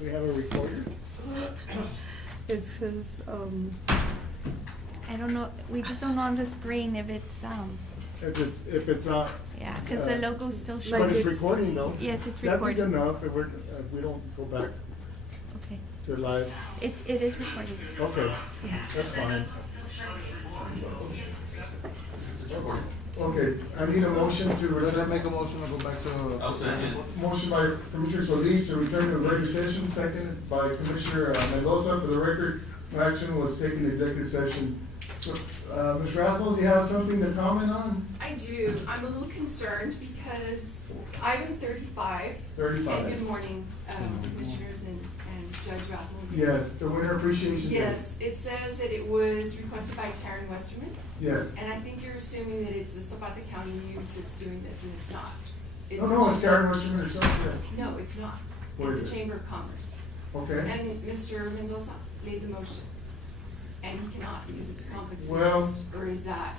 We have a recorder. It's his, I don't know, we just don't know on the screen if it's, If it's not. yeah, cause the logo's still But showing. it's recording though. Yes, it's That'd be recording. good enough if we don't go back Okay. to live. It is recording. Okay, that's fine. Okay, I need a motion to. Let me make a motion to go back to. I'll second. Motion by Commissioner Solis to return to regular session, seconded by Commissioner Mendoza. For the record, no action was taken in executive session. So, Ms. Rathel, do you have something to comment on? I do. I'm a little concerned because item 35. 35. And good morning, commissioners and Judge Rathel. Yes, the winter appreciation day. Yes, it says that it was requested by Karen Westerman. Yes. And I think you're assuming that it's the Zapata County News that's doing this, and it's not. No, it's Karen Westerman herself, yes. No, it's not. What It's is a it? Chamber of Commerce. Okay. And Mr. Mendoza made the motion. And he cannot because it's a conflict of Well- interest, or is that?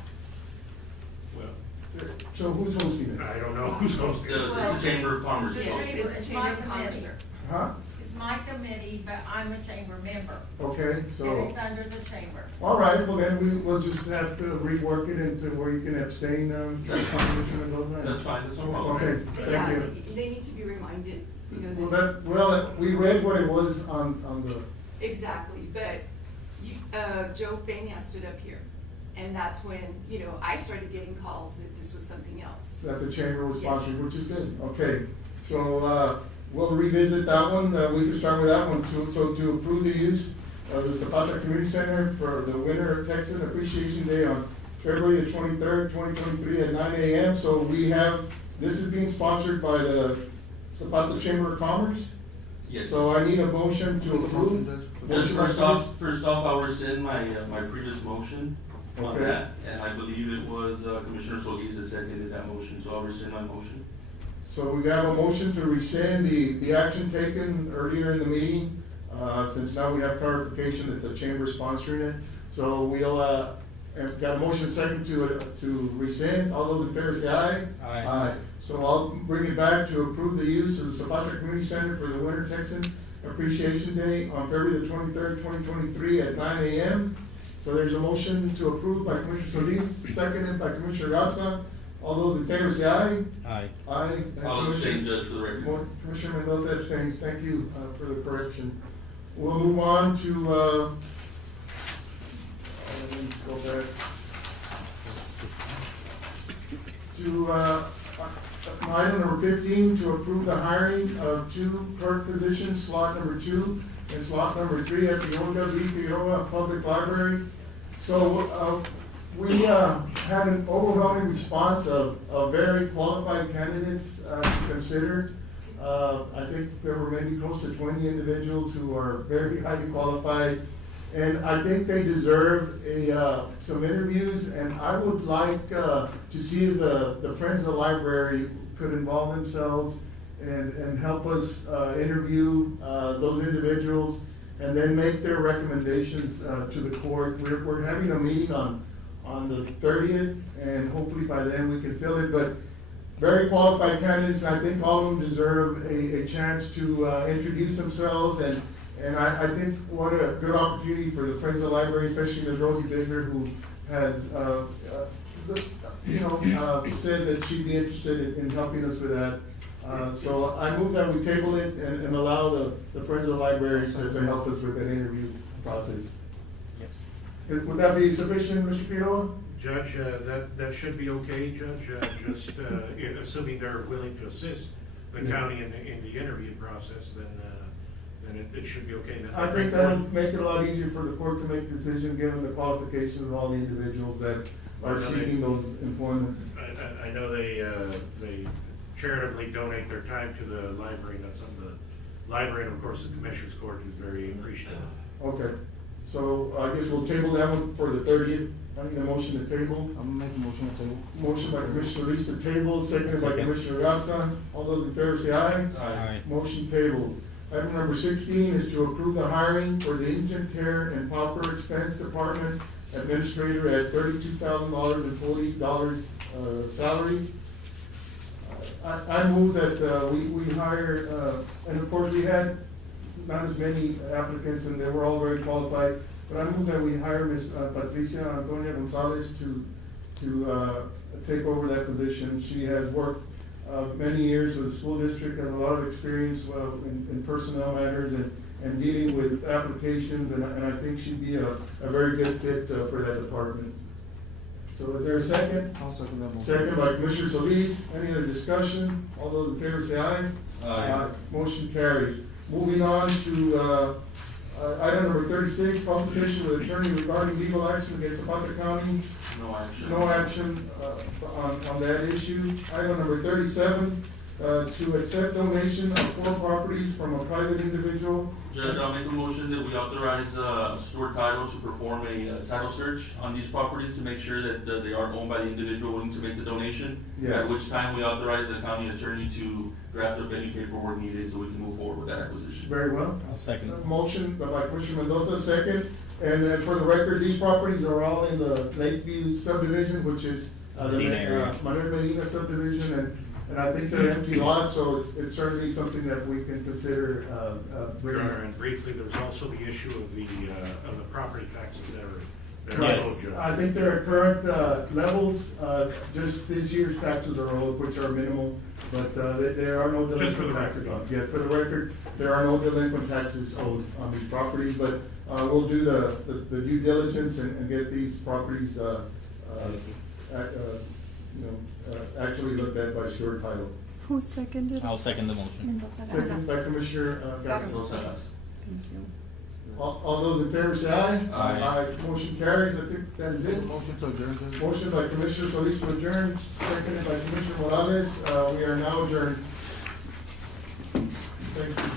So who's hosting it? I don't know who's hosting it. It's the Chamber of Commerce. Yes, it's a Chamber of Commerce, sir. Huh? It's my committee, but I'm a chamber member. Okay, And so, it's under the chamber. all right, well then we'll just have to rework it into where you can abstain, Commissioner Mendoza. That's fine, that's no problem. Okay, But thank yeah, you. they need to be reminded, you know, Well, we read what it was on the, exactly, but you, Joe Peña stood up here. And that's when, you know, I started getting calls that this was something else. that the chamber was Yes. sponsoring, which is good, okay. So, we'll revisit that one, we can start with that one, so to approve the use of the Zapata Community Center for the Winter Texan Appreciation Day on February the 23rd, 2023 at 9 a.m. So we have, this is being sponsored by the Zapata Chamber of Commerce. Yes. So I need a motion to approve. Just first off, I will rescind my previous motion on Okay. that, and I believe it was Commissioner Solis that seconded that motion, so I'll rescind my motion. So we have a motion to rescind the action taken earlier in the meeting, since now we have clarification that the chamber is sponsoring it. So we'll, and got a motion second to rescind. All those in favor say aye. Aye. So I'll bring it back to approve the use of the Zapata Community Center for the Winter Texan Appreciation Day on February the 23rd, 2023 at 9 a.m. So there's a motion to approve by Commissioner Solis, seconded by Commissioner Gasa. All those in favor say aye. Aye. Aye. I'll abstain, Judge, for the record. Commissioner Mendoza abstains. Thank you for the correction. We'll move on to, let me just go back. To, item number 15, to approve the hiring of 2 clerk positions, slot number 2 and slot number 3 at the Olga V. Figueroa Public Library. So, we had an overwhelming response of very qualified candidates to consider. I think there were maybe close to 20 individuals who are very highly qualified. And I think they deserve some interviews, and I would like to see if the Friends of the Library could involve themselves and help us interview those individuals and then make their recommendations to the court. We're having a meeting on the 30th, and hopefully by then we can fill it. But very qualified candidates, I think all of them deserve a chance to introduce themselves, and I think what a good opportunity for the Friends of the Library, especially Ms. Rosie Bigger, who has, said that she'd be interested in helping us with that. So I move that we table it and allow the Friends of the Library to help us with that interview process. Yes. Would that be sufficient, Mr. Figueroa? Judge, that should be okay, Judge, just, assuming they're willing to assist the county in the interview process, then it should be okay. Then I think that would make it a lot easier for the court to make a decision, given the qualifications of all the individuals that are seeking those employment. I know they charitably donate their time to the library, and that's something the library, and of course, the Commissioners Court is very appreciative. Okay, so I guess we'll table that one for the 30th. I need a motion to table. I'm gonna make a motion to table. Motion by Commissioner Lease to table, seconded by Commissioner Gatsa. All those in favor say aye. Aye. Motion tabled. Item number 16 is to approve the hiring for the Indigent Care and Pauper Expense Department Administrator at $32,000 and $40 salary. I move that we hire, and of course we had not as many applicants, and they were all very qualified. But I move that we hire Ms. Patricia Antonia Gonzalez to take over that position. She has worked many years with the school district, has a lot of experience in personnel matters and dealing with applications, and I think she'd be a very good fit for that department. So is there a second? I'll second that motion. Second by Commissioner Solis. Any other discussion? All those in favor say aye. Aye. Motion carries. Moving on to item number 36, consultation with attorney regarding legal action against Zapata County. No action. No action on that issue. Item number 37, to accept donation of 4 properties from a private individual. Judge, I'll make a motion that we authorize Stuart Title to perform a title search on these properties to make sure that they are owned by the individual willing to make the donation. Yes. At which time we authorize the county attorney to draft up any paperwork needed so we can move forward with that acquisition. Very well. I'll second. Motion by Commissioner Mendoza, second. And then for the record, these properties are all in the Lakeview subdivision, which is the Medina area. Manuel Medina subdivision, and I think they're empty lots, so it's certainly something that we can consider, Your bringing. Honor, and briefly, there's also the issue of the property taxes that are Right. owed, Judge. I think they're at current levels, just this year's taxes are owed, which are minimal, but there are no Just for the delinquent taxes record. on. Yeah, for the record, there are no delinquent taxes owed on these properties, but we'll do the due diligence and get these properties, actually looked at by Stuart Title. Who seconded? I'll second the motion. Mendoza. Second by Commissioner Garza. Those have- Thank you. All those in favor say aye. Aye. Motion carries. I think that is it. Motion to adjourn, Judge. Motion by Commissioner Solis to adjourn, seconded by Commissioner Morales. We are now adjourned. Thank you.